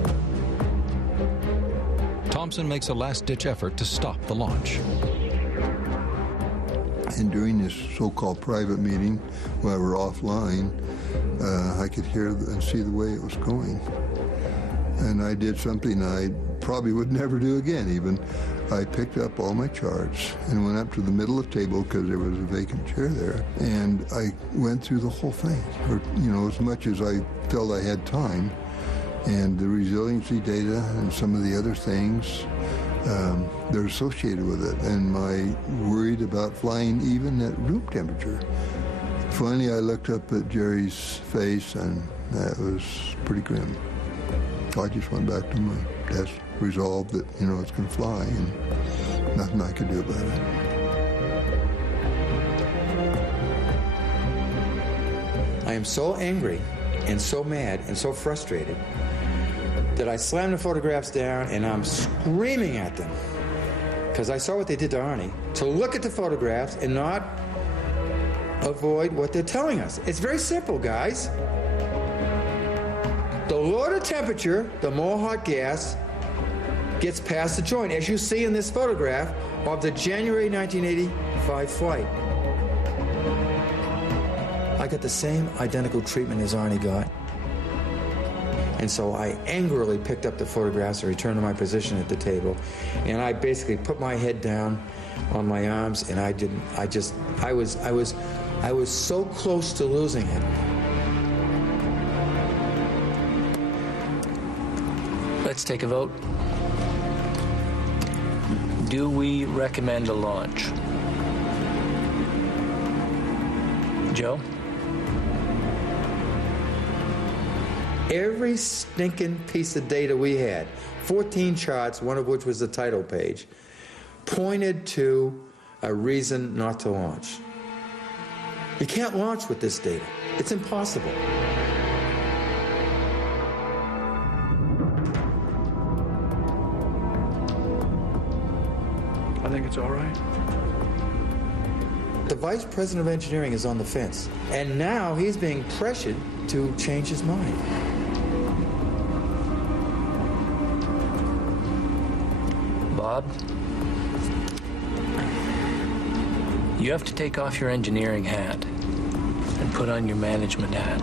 Thompson makes a last-ditch effort to stop the launch. And during this so-called private meeting, while we're offline, I could hear and see the way it was going. And I did something I probably would never do again even. I picked up all my charts and went up to the middle of the table because there was a vacant chair there, and I went through the whole thing, or, as much as I felt I had time, and the resiliency data and some of the other things they're associated with it, and my worried about flying even at room temperature. Finally, I looked up at Jerry's face, and that was pretty grim. I just went back to my desk, resolved that, it's going to fly, and nothing I could do about it. I am so angry and so mad and so frustrated that I slammed the photographs down and I'm screaming at them, because I saw what they did to Arnie, to look at the photographs and not avoid what they're telling us. It's very simple, guys. The lower the temperature, the more hot gas gets past the joint, as you see in this photograph of the January 1985 flight. I got the same identical treatment as Arnie got. And so I angrily picked up the photographs and returned to my position at the table. And I basically put my head down on my arms, and I was so close to losing it. Let's take a vote. Do we recommend a launch? Joe? Every stinking piece of data we had, 14 charts, one of which was the title page, pointed to a reason not to launch. You can't launch with this data. It's impossible. I think it's all right. The vice president of engineering is on the fence, and now he's being pressured to change his mind. Bob, you have to take off your engineering hat and put on your management hat.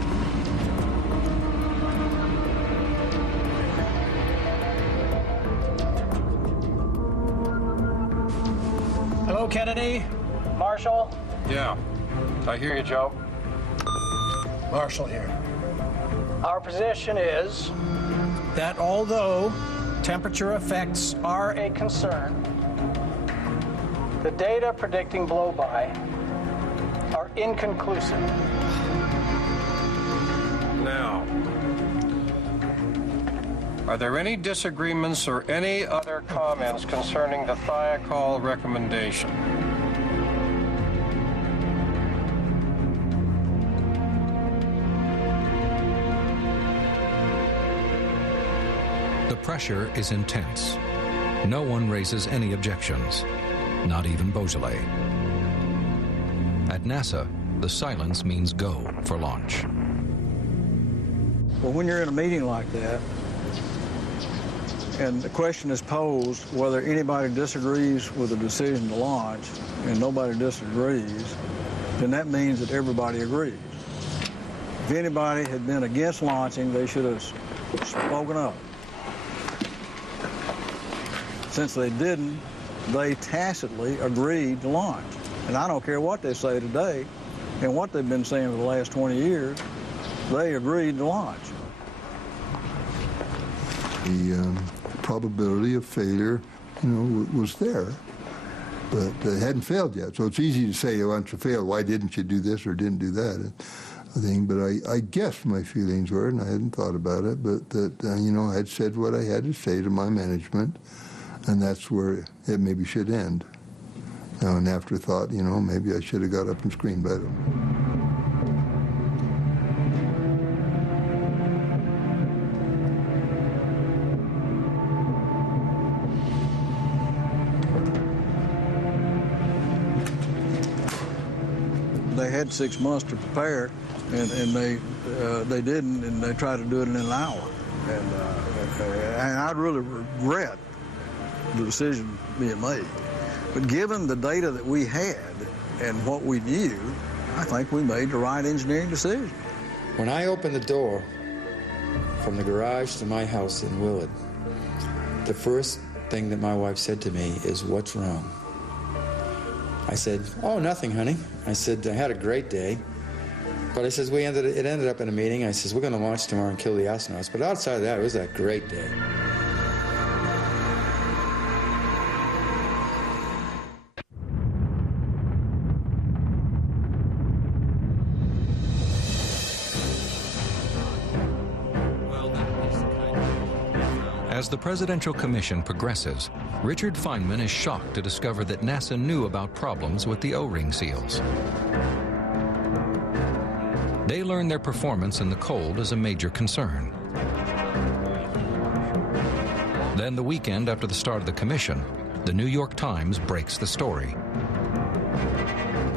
Hello, Kennedy. Marshall. Yeah, I hear you, Joe. Marshall here. Our position is that although temperature effects are a concern, the data predicting blow-by are inconclusive. Now, are there any disagreements or any other comments concerning the thiacol recommendation? The pressure is intense. No one raises any objections, not even Beaujolais. At NASA, the silence means go for launch. Well, when you're in a meeting like that, and the question is posed whether anybody disagrees with the decision to launch, and nobody disagrees, then that means that everybody agrees. If anybody had been against launching, they should have spoken up. Since they didn't, they tacitly agreed to launch. And I don't care what they say today and what they've been saying for the last 20 years, they agreed to launch. The probability of failure, was there, but they hadn't failed yet. So it's easy to say, once you failed, why didn't you do this or didn't do that? But I guess my feelings were, and I hadn't thought about it, but that, I had said what I had to say to my management, and that's where it maybe should end. Now, an afterthought, maybe I should have got up and screamed at them. They had 6 months to prepare, and they didn't, and they tried to do it in an hour. And I'd really regret the decision being made. But given the data that we had and what we knew, I think we made the right engineering decision. When I opened the door from the garage to my house in Willard, the first thing that my wife said to me is, "What's wrong?" I said, "Oh, nothing, honey." I said, "I had a great day." But I says, it ended up in a meeting. I says, "We're going to launch tomorrow and kill the astronauts." But outside of that, it was a great day. As the Presidential Commission progresses, Richard Feynman is shocked to discover that NASA knew about problems with the O-ring seals. They learn their performance in the cold is a major concern. Then the weekend after the start of the commission, the New York Times breaks the story.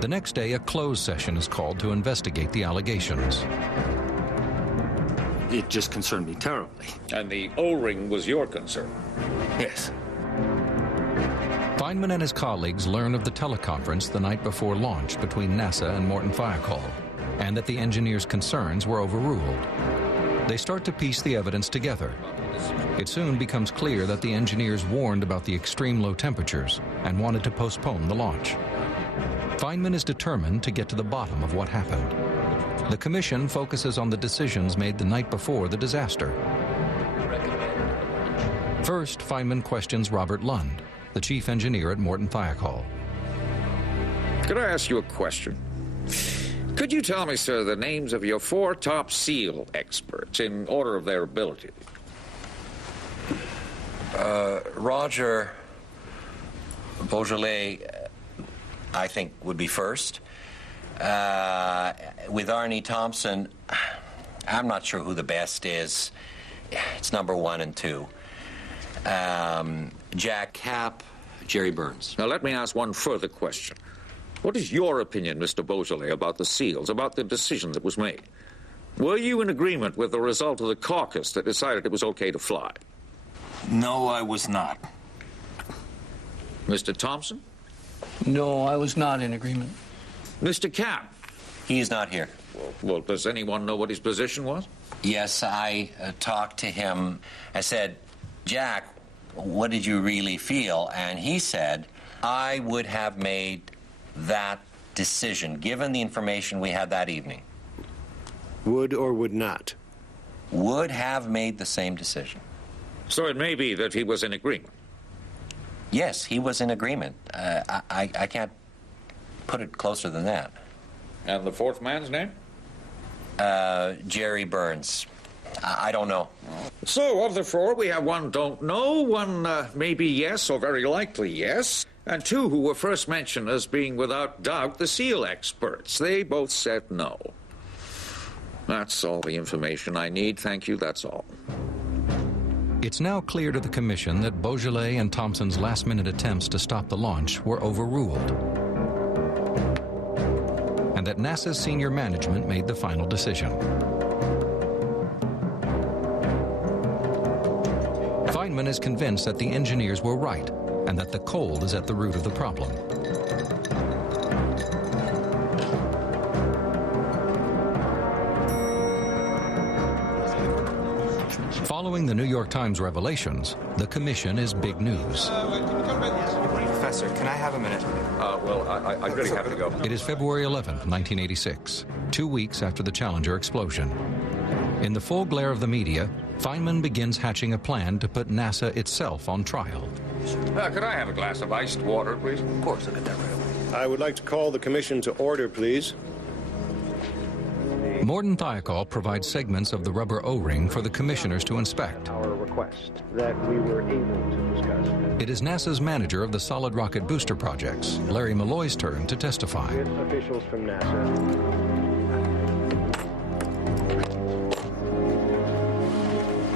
The next day, a closed session is called to investigate the allegations. It just concerned me terribly. And the O-ring was your concern? Yes. Feynman and his colleagues learn of the teleconference the night before launch between NASA and Morton Thiokol, and that the engineers' concerns were overruled. They start to piece the evidence together. It soon becomes clear that the engineers warned about the extreme low temperatures and wanted to postpone the launch. Feynman is determined to get to the bottom of what happened. The commission focuses on the decisions made the night before the disaster. First, Feynman questions Robert Lund, the chief engineer at Morton Thiokol. Could I ask you a question? Could you tell me, sir, the names of your 4 top SEAL experts in order of their ability? Roger Beaujolais, I think, would be first. With Arnie Thompson, I'm not sure who the best is. It's number 1 and 2. Jack Cap, Jerry Burns. Now, let me ask one further question. What is your opinion, Mr. Beaujolais, about the SEALs, about the decision that was made? Were you in agreement with the result of the caucus that decided it was okay to fly? No, I was not. Mr. Thompson? No, I was not in agreement. Mr. Cap? He's not here. Well, does anyone know what his position was? Yes, I talked to him. I said, Jack, what did you really feel? And he said, I would have made that decision, given the information we had that evening. Would or would not? Would have made the same decision. So it may be that he was in agreement. Yes, he was in agreement. I can't put it closer than that. And the fourth man's name? Jerry Burns. I don't know. So, of the 4, we have 1 don't know, 1 maybe yes or very likely yes, and 2 who were first mentioned as being without doubt the SEAL experts. They both said no. That's all the information I need. Thank you, that's all. It's now clear to the Commission that Beaujolais and Thompson's last-minute attempts to stop the launch were overruled, and that NASA's senior management made the final decision. Feynman is convinced that the engineers were right and that the cold is at the root of the problem. Following the New York Times revelations, the Commission is big news. Professor, can I have a minute? Well, I really have to go. It is February 11th, 1986, 2 weeks after the Challenger explosion. In the full glare of the media, Feynman begins hatching a plan to put NASA itself on trial. Could I have a glass of iced water, please? Of course, I'll get that right away. I would like to call the commission to order, please. Morden Thiokol provides segments of the rubber O-ring for the commissioners to inspect. Our request that we were able to discuss. It is NASA's manager of the solid rocket booster projects, Larry Malloy's turn to testify. With officials from NASA.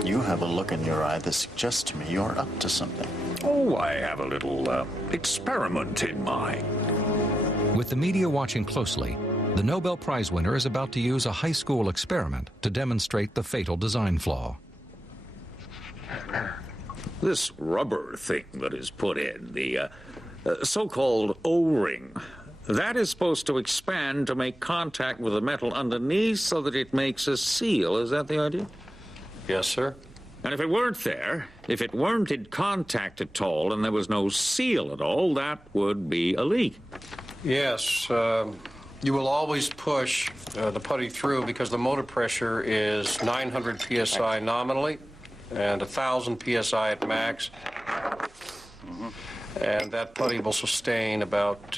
You have a look in your eye that suggests to me you're up to something. Oh, I have a little experiment in mind. With the media watching closely, the Nobel Prize winner is about to use a high school experiment to demonstrate the fatal design flaw. This rubber thing that is put in, the so-called O-ring, that is supposed to expand to make contact with the metal underneath so that it makes a seal. Is that the idea? Yes, sir. And if it weren't there, if it weren't in contact at all and there was no seal at all, that would be a leak. Yes, you will always push the putty through because the motor pressure is 900 psi nominally and 1,000 psi at max. And that putty will sustain about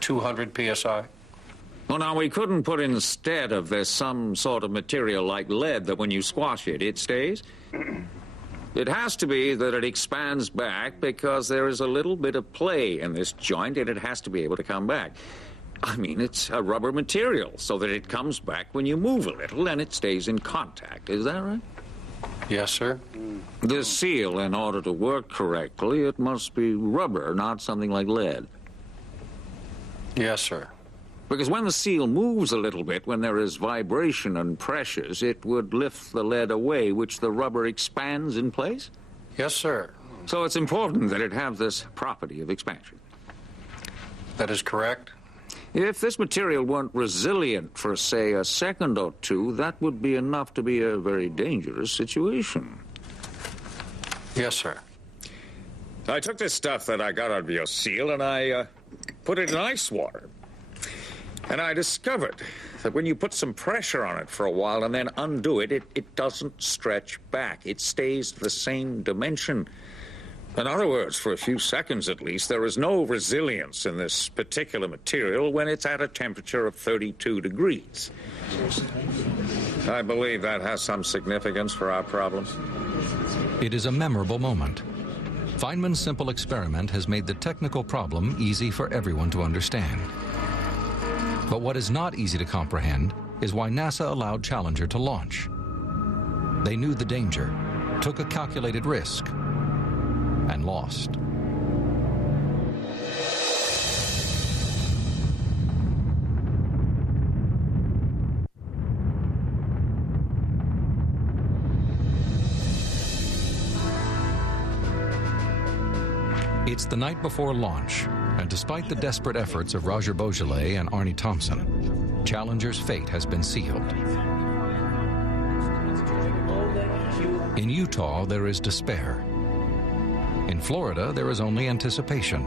200 psi. Well, now, we couldn't put instead of this some sort of material like lead that when you squash it, it stays? It has to be that it expands back because there is a little bit of play in this joint and it has to be able to come back. I mean, it's a rubber material so that it comes back when you move a little and it stays in contact. Is that right? Yes, sir. This seal, in order to work correctly, it must be rubber, not something like lead. Yes, sir. Because when the seal moves a little bit, when there is vibration and pressures, it would lift the lead away, which the rubber expands in place? Yes, sir. So it's important that it have this property of expansion. That is correct. If this material weren't resilient for, say, a second or two, that would be enough to be a very dangerous situation. Yes, sir. I took this stuff that I got out of your seal and I put it in ice water. And I discovered that when you put some pressure on it for a while and then undo it, it doesn't stretch back. It stays the same dimension. In other words, for a few seconds at least, there is no resilience in this particular material when it's at a temperature of 32 degrees. I believe that has some significance for our problems. It is a memorable moment. Feynman's simple experiment has made the technical problem easy for everyone to understand. But what is not easy to comprehend is why NASA allowed Challenger to launch. They knew the danger, took a calculated risk, and lost. It's the night before launch, and despite the desperate efforts of Roger Beaujolais and Arnie Thompson, Challenger's fate has been sealed. In Utah, there is despair. In Florida, there is only anticipation.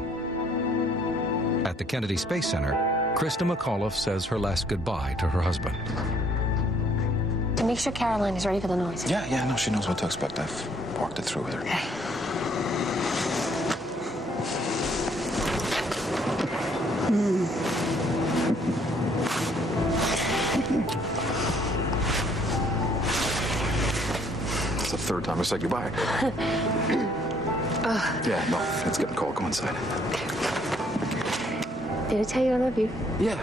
At the Kennedy Space Center, Krista McAuliffe says her last goodbye to her husband. Make sure Caroline is ready for the noise. Yeah, no, she knows what to expect. I've walked it through with her. Okay. It's the third time I said goodbye. Yeah, no, it's getting cold. Go inside. Did I tell you I love you? Yeah,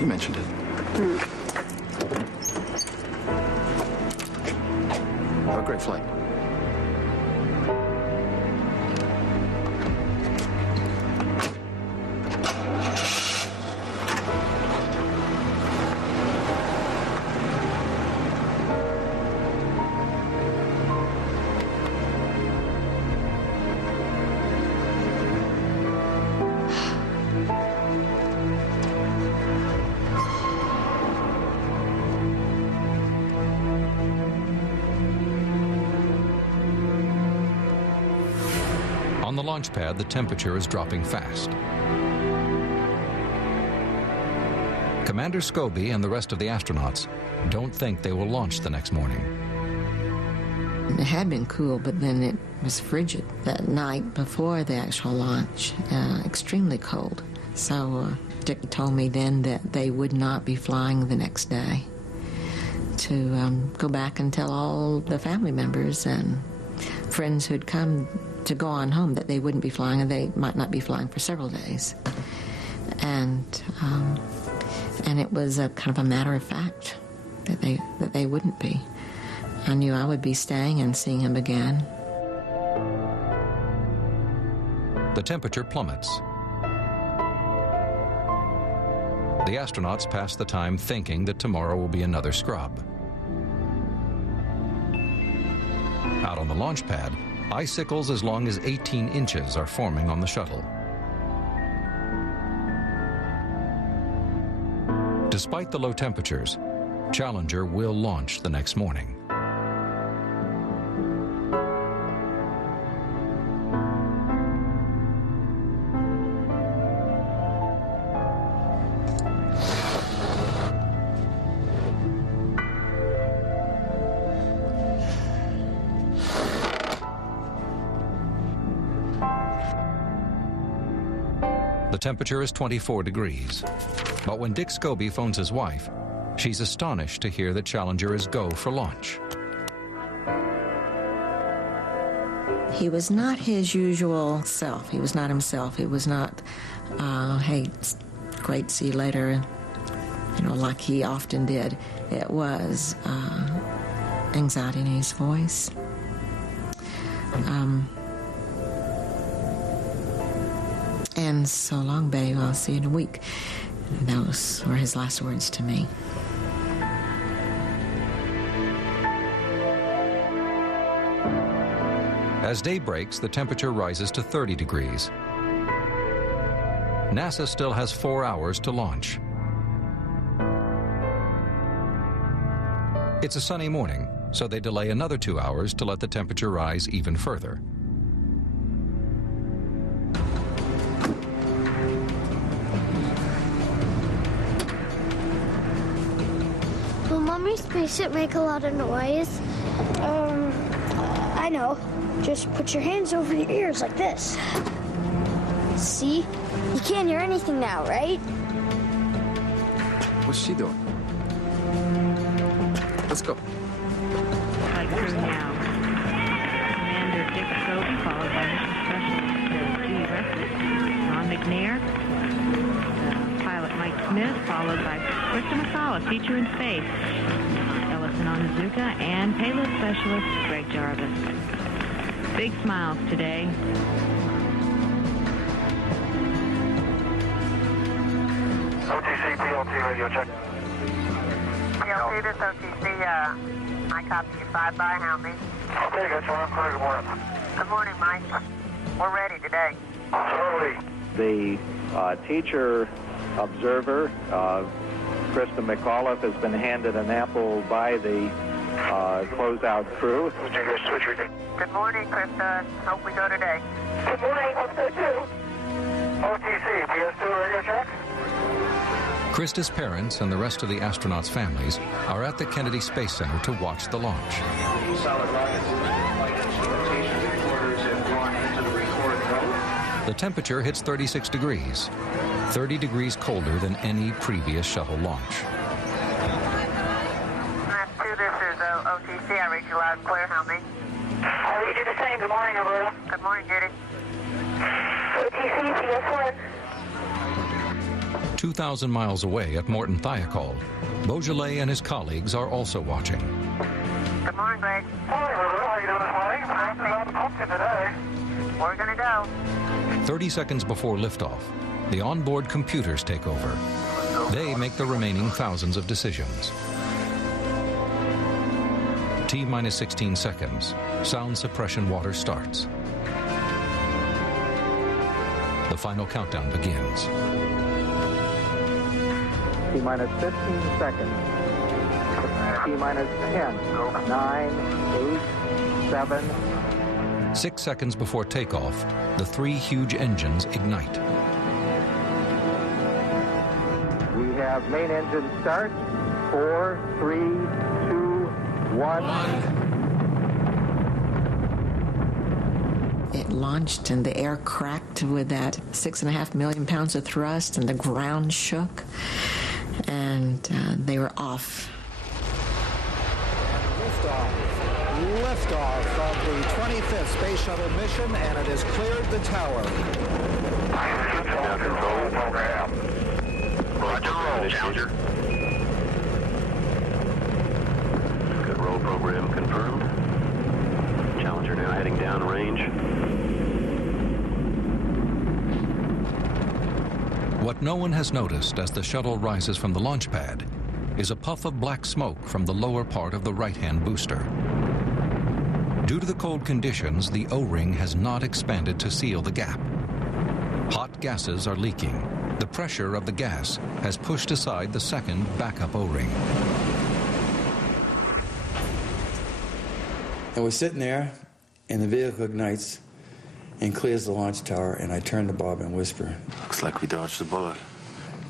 you mentioned it. Have a great flight. On the launch pad, the temperature is dropping fast. Commander Scobie and the rest of the astronauts don't think they will launch the next morning. It had been cool, but then it was frigid that night before the actual launch, extremely cold. So Dick told me then that they would not be flying the next day, to go back and tell all the family members and friends who'd come to go on home that they wouldn't be flying, and they might not be flying for several days. And it was a kind of a matter of fact that they wouldn't be. I knew I would be staying and seeing him again. The temperature plummets. The astronauts pass the time thinking that tomorrow will be another scrub. Out on the launch pad, icicles as long as 18 inches are forming on the shuttle. Despite the low temperatures, Challenger will launch the next morning. The temperature is 24 degrees. But when Dick Scobie phones his wife, she's astonished to hear that Challenger is go for launch. He was not his usual self. He was not himself. He was not, hey, great, see you later, like he often did. It was anxiety in his voice. And so long, babe, I'll see you in a week. Those were his last words to me. As day breaks, the temperature rises to 30 degrees. NASA still has 4 hours to launch. It's a sunny morning, so they delay another 2 hours to let the temperature rise even further. Will Mommy's spaceship make a lot of noise? I know. Just put your hands over your ears like this. See? You can't hear anything now, right? What's she doing? Let's go. Flight crew now. Commander Dick Scobie, followed by Mission Specialist Steve Resnick, Ron McNair, pilot Mike Mike Smith, followed by Krista McAuliffe, teacher in space. Ellison Onizuka, and payload specialist Greg Jarvis. Big smiles today. OTC, PLT radio check. PLT, this OTC, I copy you 5 by, how many? Okay, got you on clear. Good morning. Good morning, Mike. We're ready today. Totally. The teacher observer, Krista McAuliffe, has been handed an apple by the closeout crew. Good morning, Krista. Hope we go today. Good morning, hope so too. OTC, PS2 radio check. Krista's parents and the rest of the astronauts' families are at the Kennedy Space Center to watch the launch. Solid rockets, flight instrumentation recorders have gone into the record mode. The temperature hits 36 degrees, 30 degrees colder than any previous shuttle launch. Mass 2, this is OTC. I read you loud and clear. How many? I read you the same. Good morning, Alberta. Good morning, Judy. OTC, PS1. 2,000 miles away at Morton Thiokol, Beaujolais and his colleagues are also watching. Good morning, Greg. Morning, Alberta. How you doing this morning? I'm not pumpkin today. We're going to go. 30 seconds before liftoff, the onboard computers take over. They make the remaining thousands of decisions. T-minus 16 seconds. Sound suppression water starts. The final countdown begins. T-minus 15 seconds. T-minus 10, 9, 8, 7. 6 seconds before takeoff, the 3 huge engines ignite. We have main engine start. 4, 3, 2, 1. It launched and the air cracked with that 6.5 million pounds of thrust, and the ground shook, and they were off. Liftoff of the 25th Space Shuttle mission, and it has cleared the tower. Control program. Roger, roll, Challenger. Good roll program confirmed. Challenger now heading downrange. What no one has noticed as the shuttle rises from the launch pad is a puff of black smoke from the lower part of the right-hand booster. Due to the cold conditions, the O-ring has not expanded to seal the gap. Hot gases are leaking. The pressure of the gas has pushed aside the second backup O-ring. And we're sitting there, and the vehicle ignites and clears the launch tower, and I turn to Bob and whisper, Looks like we dodged the bullet.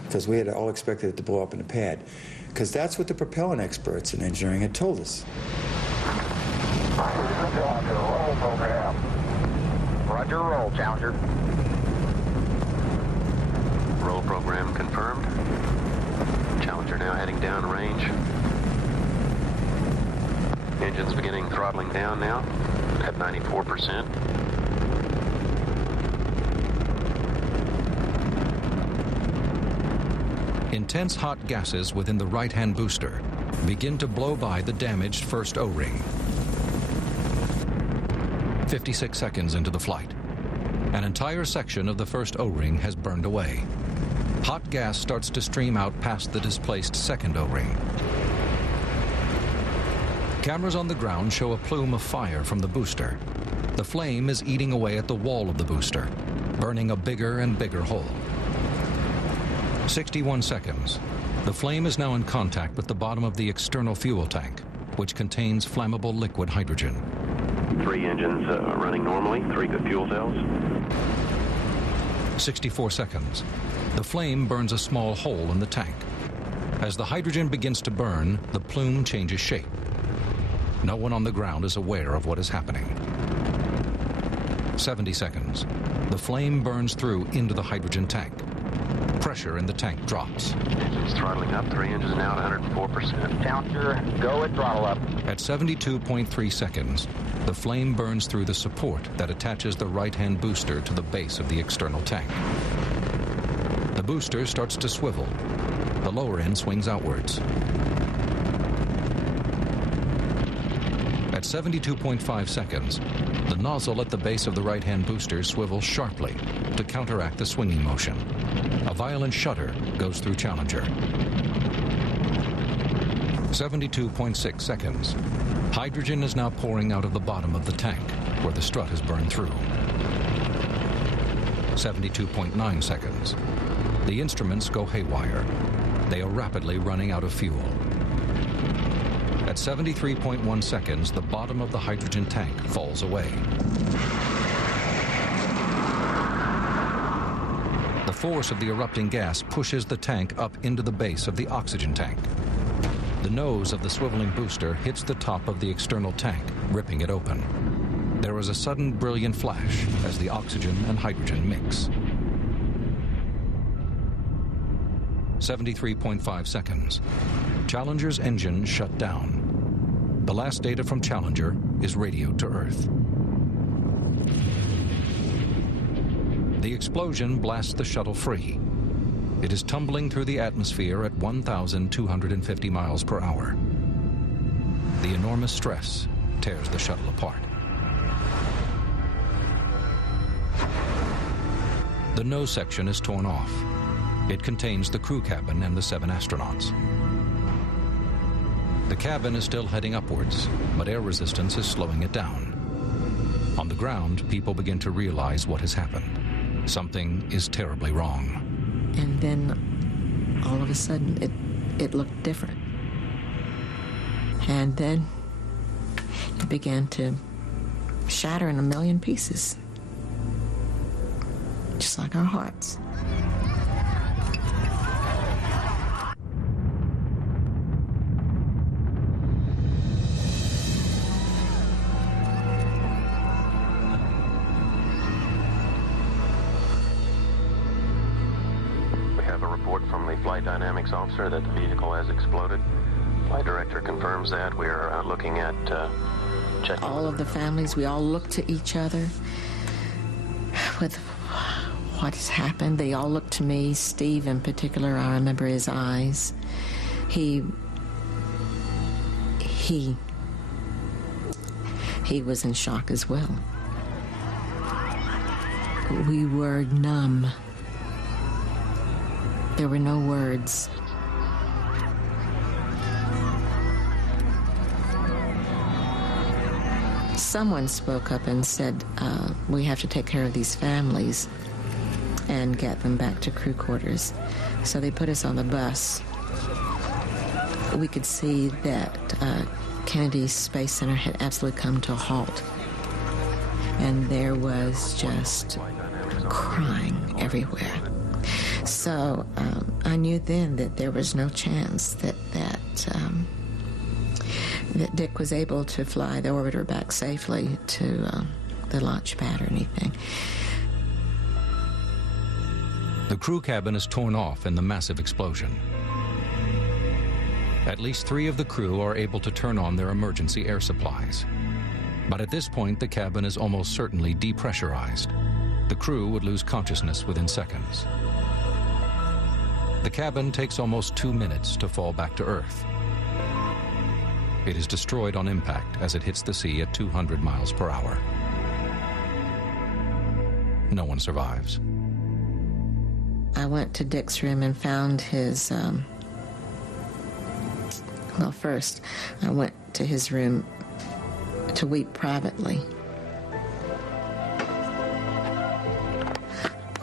because we had all expected it to blow up in the pad, because that's what the propellant experts in engineering had told us. Roll program. Roger, roll, Challenger. Roll program confirmed. Challenger now heading downrange. Engines beginning throttling down now at 94%. Intense hot gases within the right-hand booster begin to blow by the damaged first O-ring. 56 seconds into the flight, an entire section of the first O-ring has burned away. Hot gas starts to stream out past the displaced second O-ring. Cameras on the ground show a plume of fire from the booster. The flame is eating away at the wall of the booster, burning a bigger and bigger hole. 61 seconds. The flame is now in contact with the bottom of the external fuel tank, which contains flammable liquid hydrogen. 3 engines running normally, 3 good fuel cells. 64 seconds. The flame burns a small hole in the tank. As the hydrogen begins to burn, the plume changes shape. No one on the ground is aware of what is happening. 70 seconds. The flame burns through into the hydrogen tank. Pressure in the tank drops. Engines throttling up, 3 engines now at 104%. Challenger, go at throttle up. At 72.3 seconds, the flame burns through the support that attaches the right-hand booster to the base of the external tank. The booster starts to swivel. The lower end swings outwards. At 72.5 seconds, the nozzle at the base of the right-hand booster swivels sharply to counteract the swinging motion. A violent shudder goes through Challenger. 72.6 seconds. Hydrogen is now pouring out of the bottom of the tank, where the strut has burned through. 72.9 seconds. The instruments go haywire. They are rapidly running out of fuel. At 73.1 seconds, the bottom of the hydrogen tank falls away. The force of the erupting gas pushes the tank up into the base of the oxygen tank. The nose of the swiveling booster hits the top of the external tank, ripping it open. There is a sudden brilliant flash as the oxygen and hydrogen mix. 73.5 seconds. Challenger's engine shut down. The last data from Challenger is radioed to Earth. The explosion blasts the shuttle free. It is tumbling through the atmosphere at 1,250 miles per hour. The enormous stress tears the shuttle apart. The nose section is torn off. It contains the crew cabin and the 7 astronauts. The cabin is still heading upwards, but air resistance is slowing it down. On the ground, people begin to realize what has happened. Something is terribly wrong. And then, all of a sudden, it looked different. And then it began to shatter in a million pieces. Just like our hearts. Flight dynamics officer that the vehicle has exploded. Flight director confirms that. We are looking at checking. All of the families, we all looked to each other with what has happened. They all looked to me. Steve in particular, I remember his eyes. He was in shock as well. We were numb. There were no words. Someone spoke up and said, we have to take care of these families and get them back to crew quarters. So they put us on the bus. We could see that Kennedy Space Center had absolutely come to a halt. And there was just crying everywhere. So I knew then that there was no chance that Dick was able to fly the orbiter back safely to the launch pad or anything. The crew cabin is torn off in the massive explosion. At least 3 of the crew are able to turn on their emergency air supplies. But at this point, the cabin is almost certainly depressurized. The crew would lose consciousness within seconds. The cabin takes almost 2 minutes to fall back to Earth. It is destroyed on impact as it hits the sea at 200 miles per hour. No one survives. I went to Dick's room and found his, well, first, I went to his room to weep privately.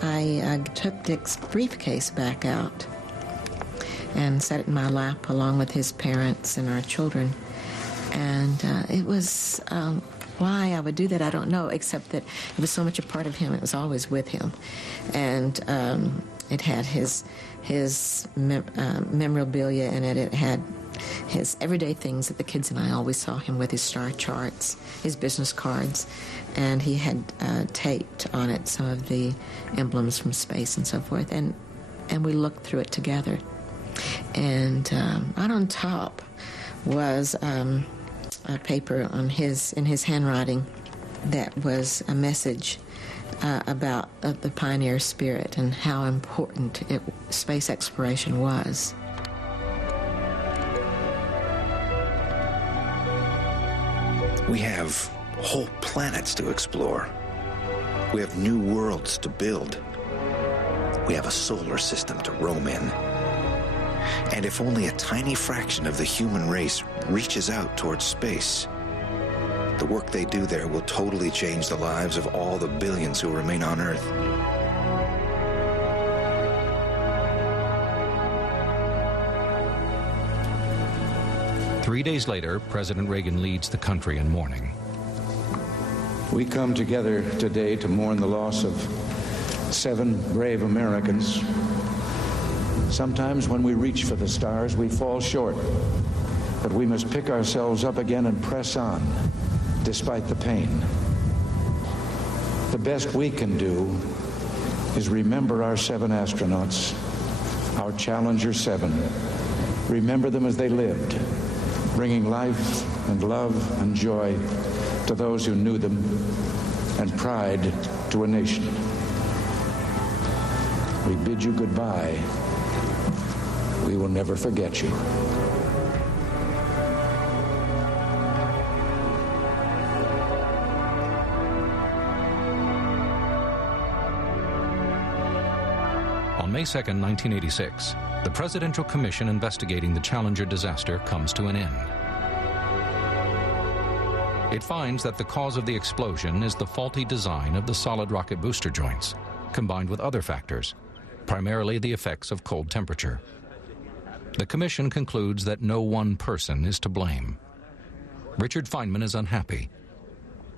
I took Dick's briefcase back out and set it in my lap along with his parents and our children. And it was, why I would do that, I don't know, except that it was so much a part of him. It was always with him. And it had his memorabilia in it. It had his everyday things that the kids and I always saw him with, his star charts, his business cards. And he had taped on it some of the emblems from space and so forth. And we looked through it together. And right on top was a paper on in his handwriting that was a message about the pioneer spirit and how important space exploration was. We have whole planets to explore. We have new worlds to build. We have a solar system to roam in. And if only a tiny fraction of the human race reaches out towards space, the work they do there will totally change the lives of all the billions who remain on Earth. Three days later, President Reagan leads the country in mourning. We come together today to mourn the loss of 7 brave Americans. Sometimes when we reach for the stars, we fall short, but we must pick ourselves up again and press on, despite the pain. The best we can do is remember our 7 astronauts, our Challenger 7. Remember them as they lived, bringing life and love and joy to those who knew them, and pride to a nation. We bid you goodbye. We will never forget you. On May 2nd, 1986, the Presidential Commission investigating the Challenger disaster comes to an end. It finds that the cause of the explosion is the faulty design of the solid rocket booster joints, combined with other factors, primarily the effects of cold temperature. The commission concludes that no one person is to blame. Richard Feynman is unhappy.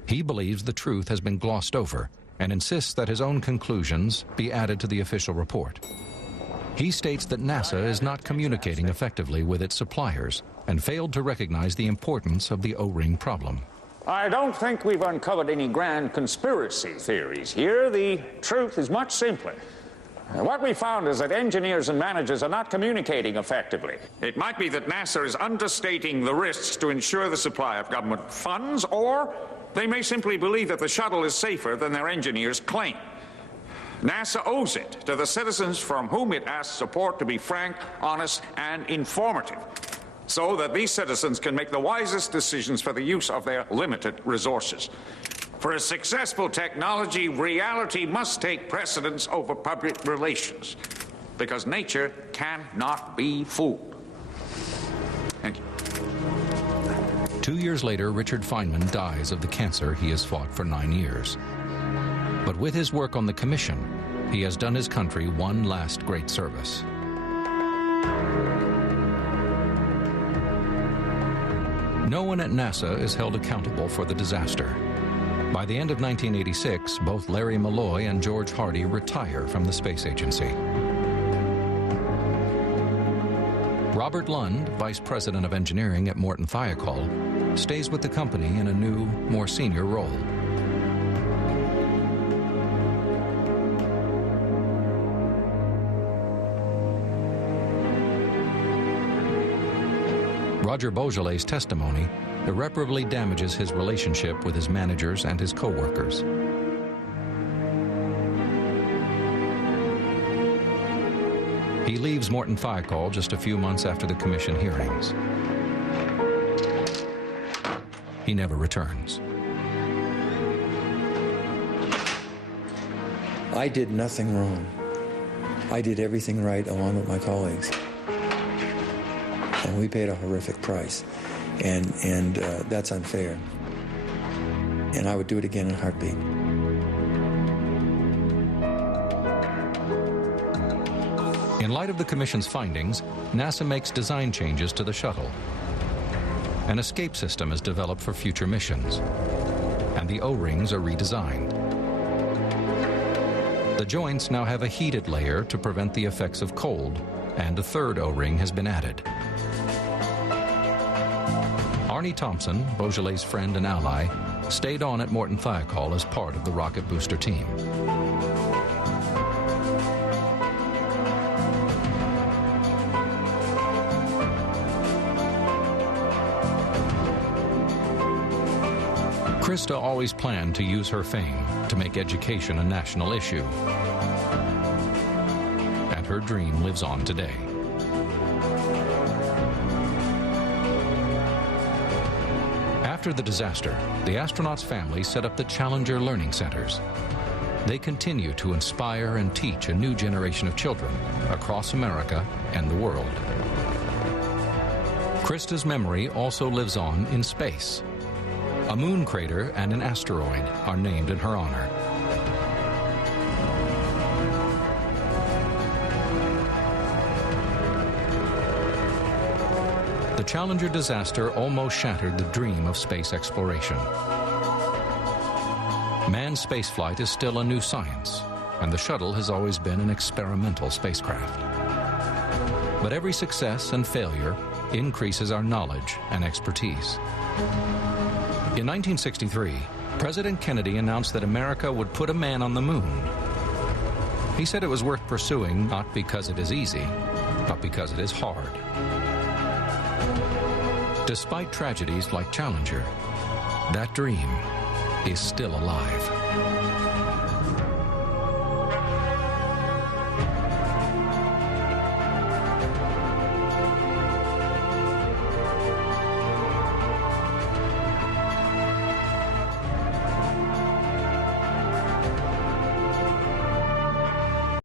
He believes the truth has been glossed over and insists that his own conclusions be added to the official report. He states that NASA is not communicating effectively with its suppliers and failed to recognize the importance of the O-ring problem. I don't think we've uncovered any grand conspiracy theories here. The truth is much simpler. What we found is that engineers and managers are not communicating effectively. It might be that NASA is understating the risks to ensure the supply of government funds, or they may simply believe that the shuttle is safer than their engineers claim. NASA owes it to the citizens from whom it asks support to be frank, honest, and informative, so that these citizens can make the wisest decisions for the use of their limited resources. For a successful technology, reality must take precedence over public relations, because nature cannot be fooled. Thank you. 2 years later, Richard Feynman dies of the cancer he has fought for 9 years. But with his work on the commission, he has done his country one last great service. No one at NASA is held accountable for the disaster. By the end of 1986, both Larry Malloy and George Hardy retire from the space agency. Robert Lund, vice president of engineering at Morton Thiokol, stays with the company in a new, more senior role. Roger Beaujolais' testimony irreparably damages his relationship with his managers and his co-workers. He leaves Morton Thiokol just a few months after the commission hearings. He never returns. I did nothing wrong. I did everything right along with my colleagues. And we paid a horrific price. And that's unfair. And I would do it again in a heartbeat. In light of the commission's findings, NASA makes design changes to the shuttle. An escape system is developed for future missions, and the O-rings are redesigned. The joints now have a heated layer to prevent the effects of cold, and a third O-ring has been added. Arnie Thompson, Beaujolais' friend and ally, stayed on at Morton Thiokol as part of the rocket booster team. Krista always planned to use her fame to make education a national issue. And her dream lives on today. After the disaster, the astronauts' family set up the Challenger Learning Centers. They continue to inspire and teach a new generation of children across America and the world. Krista's memory also lives on in space. A moon crater and an asteroid are named in her honor. The Challenger disaster almost shattered the dream of space exploration. Manned spaceflight is still a new science, and the shuttle has always been an experimental spacecraft. But every success and failure increases our knowledge and expertise. In 1963, President Kennedy announced that America would put a man on the moon. He said it was worth pursuing not because it is easy, but because it is hard. Despite tragedies like Challenger, that dream is still alive.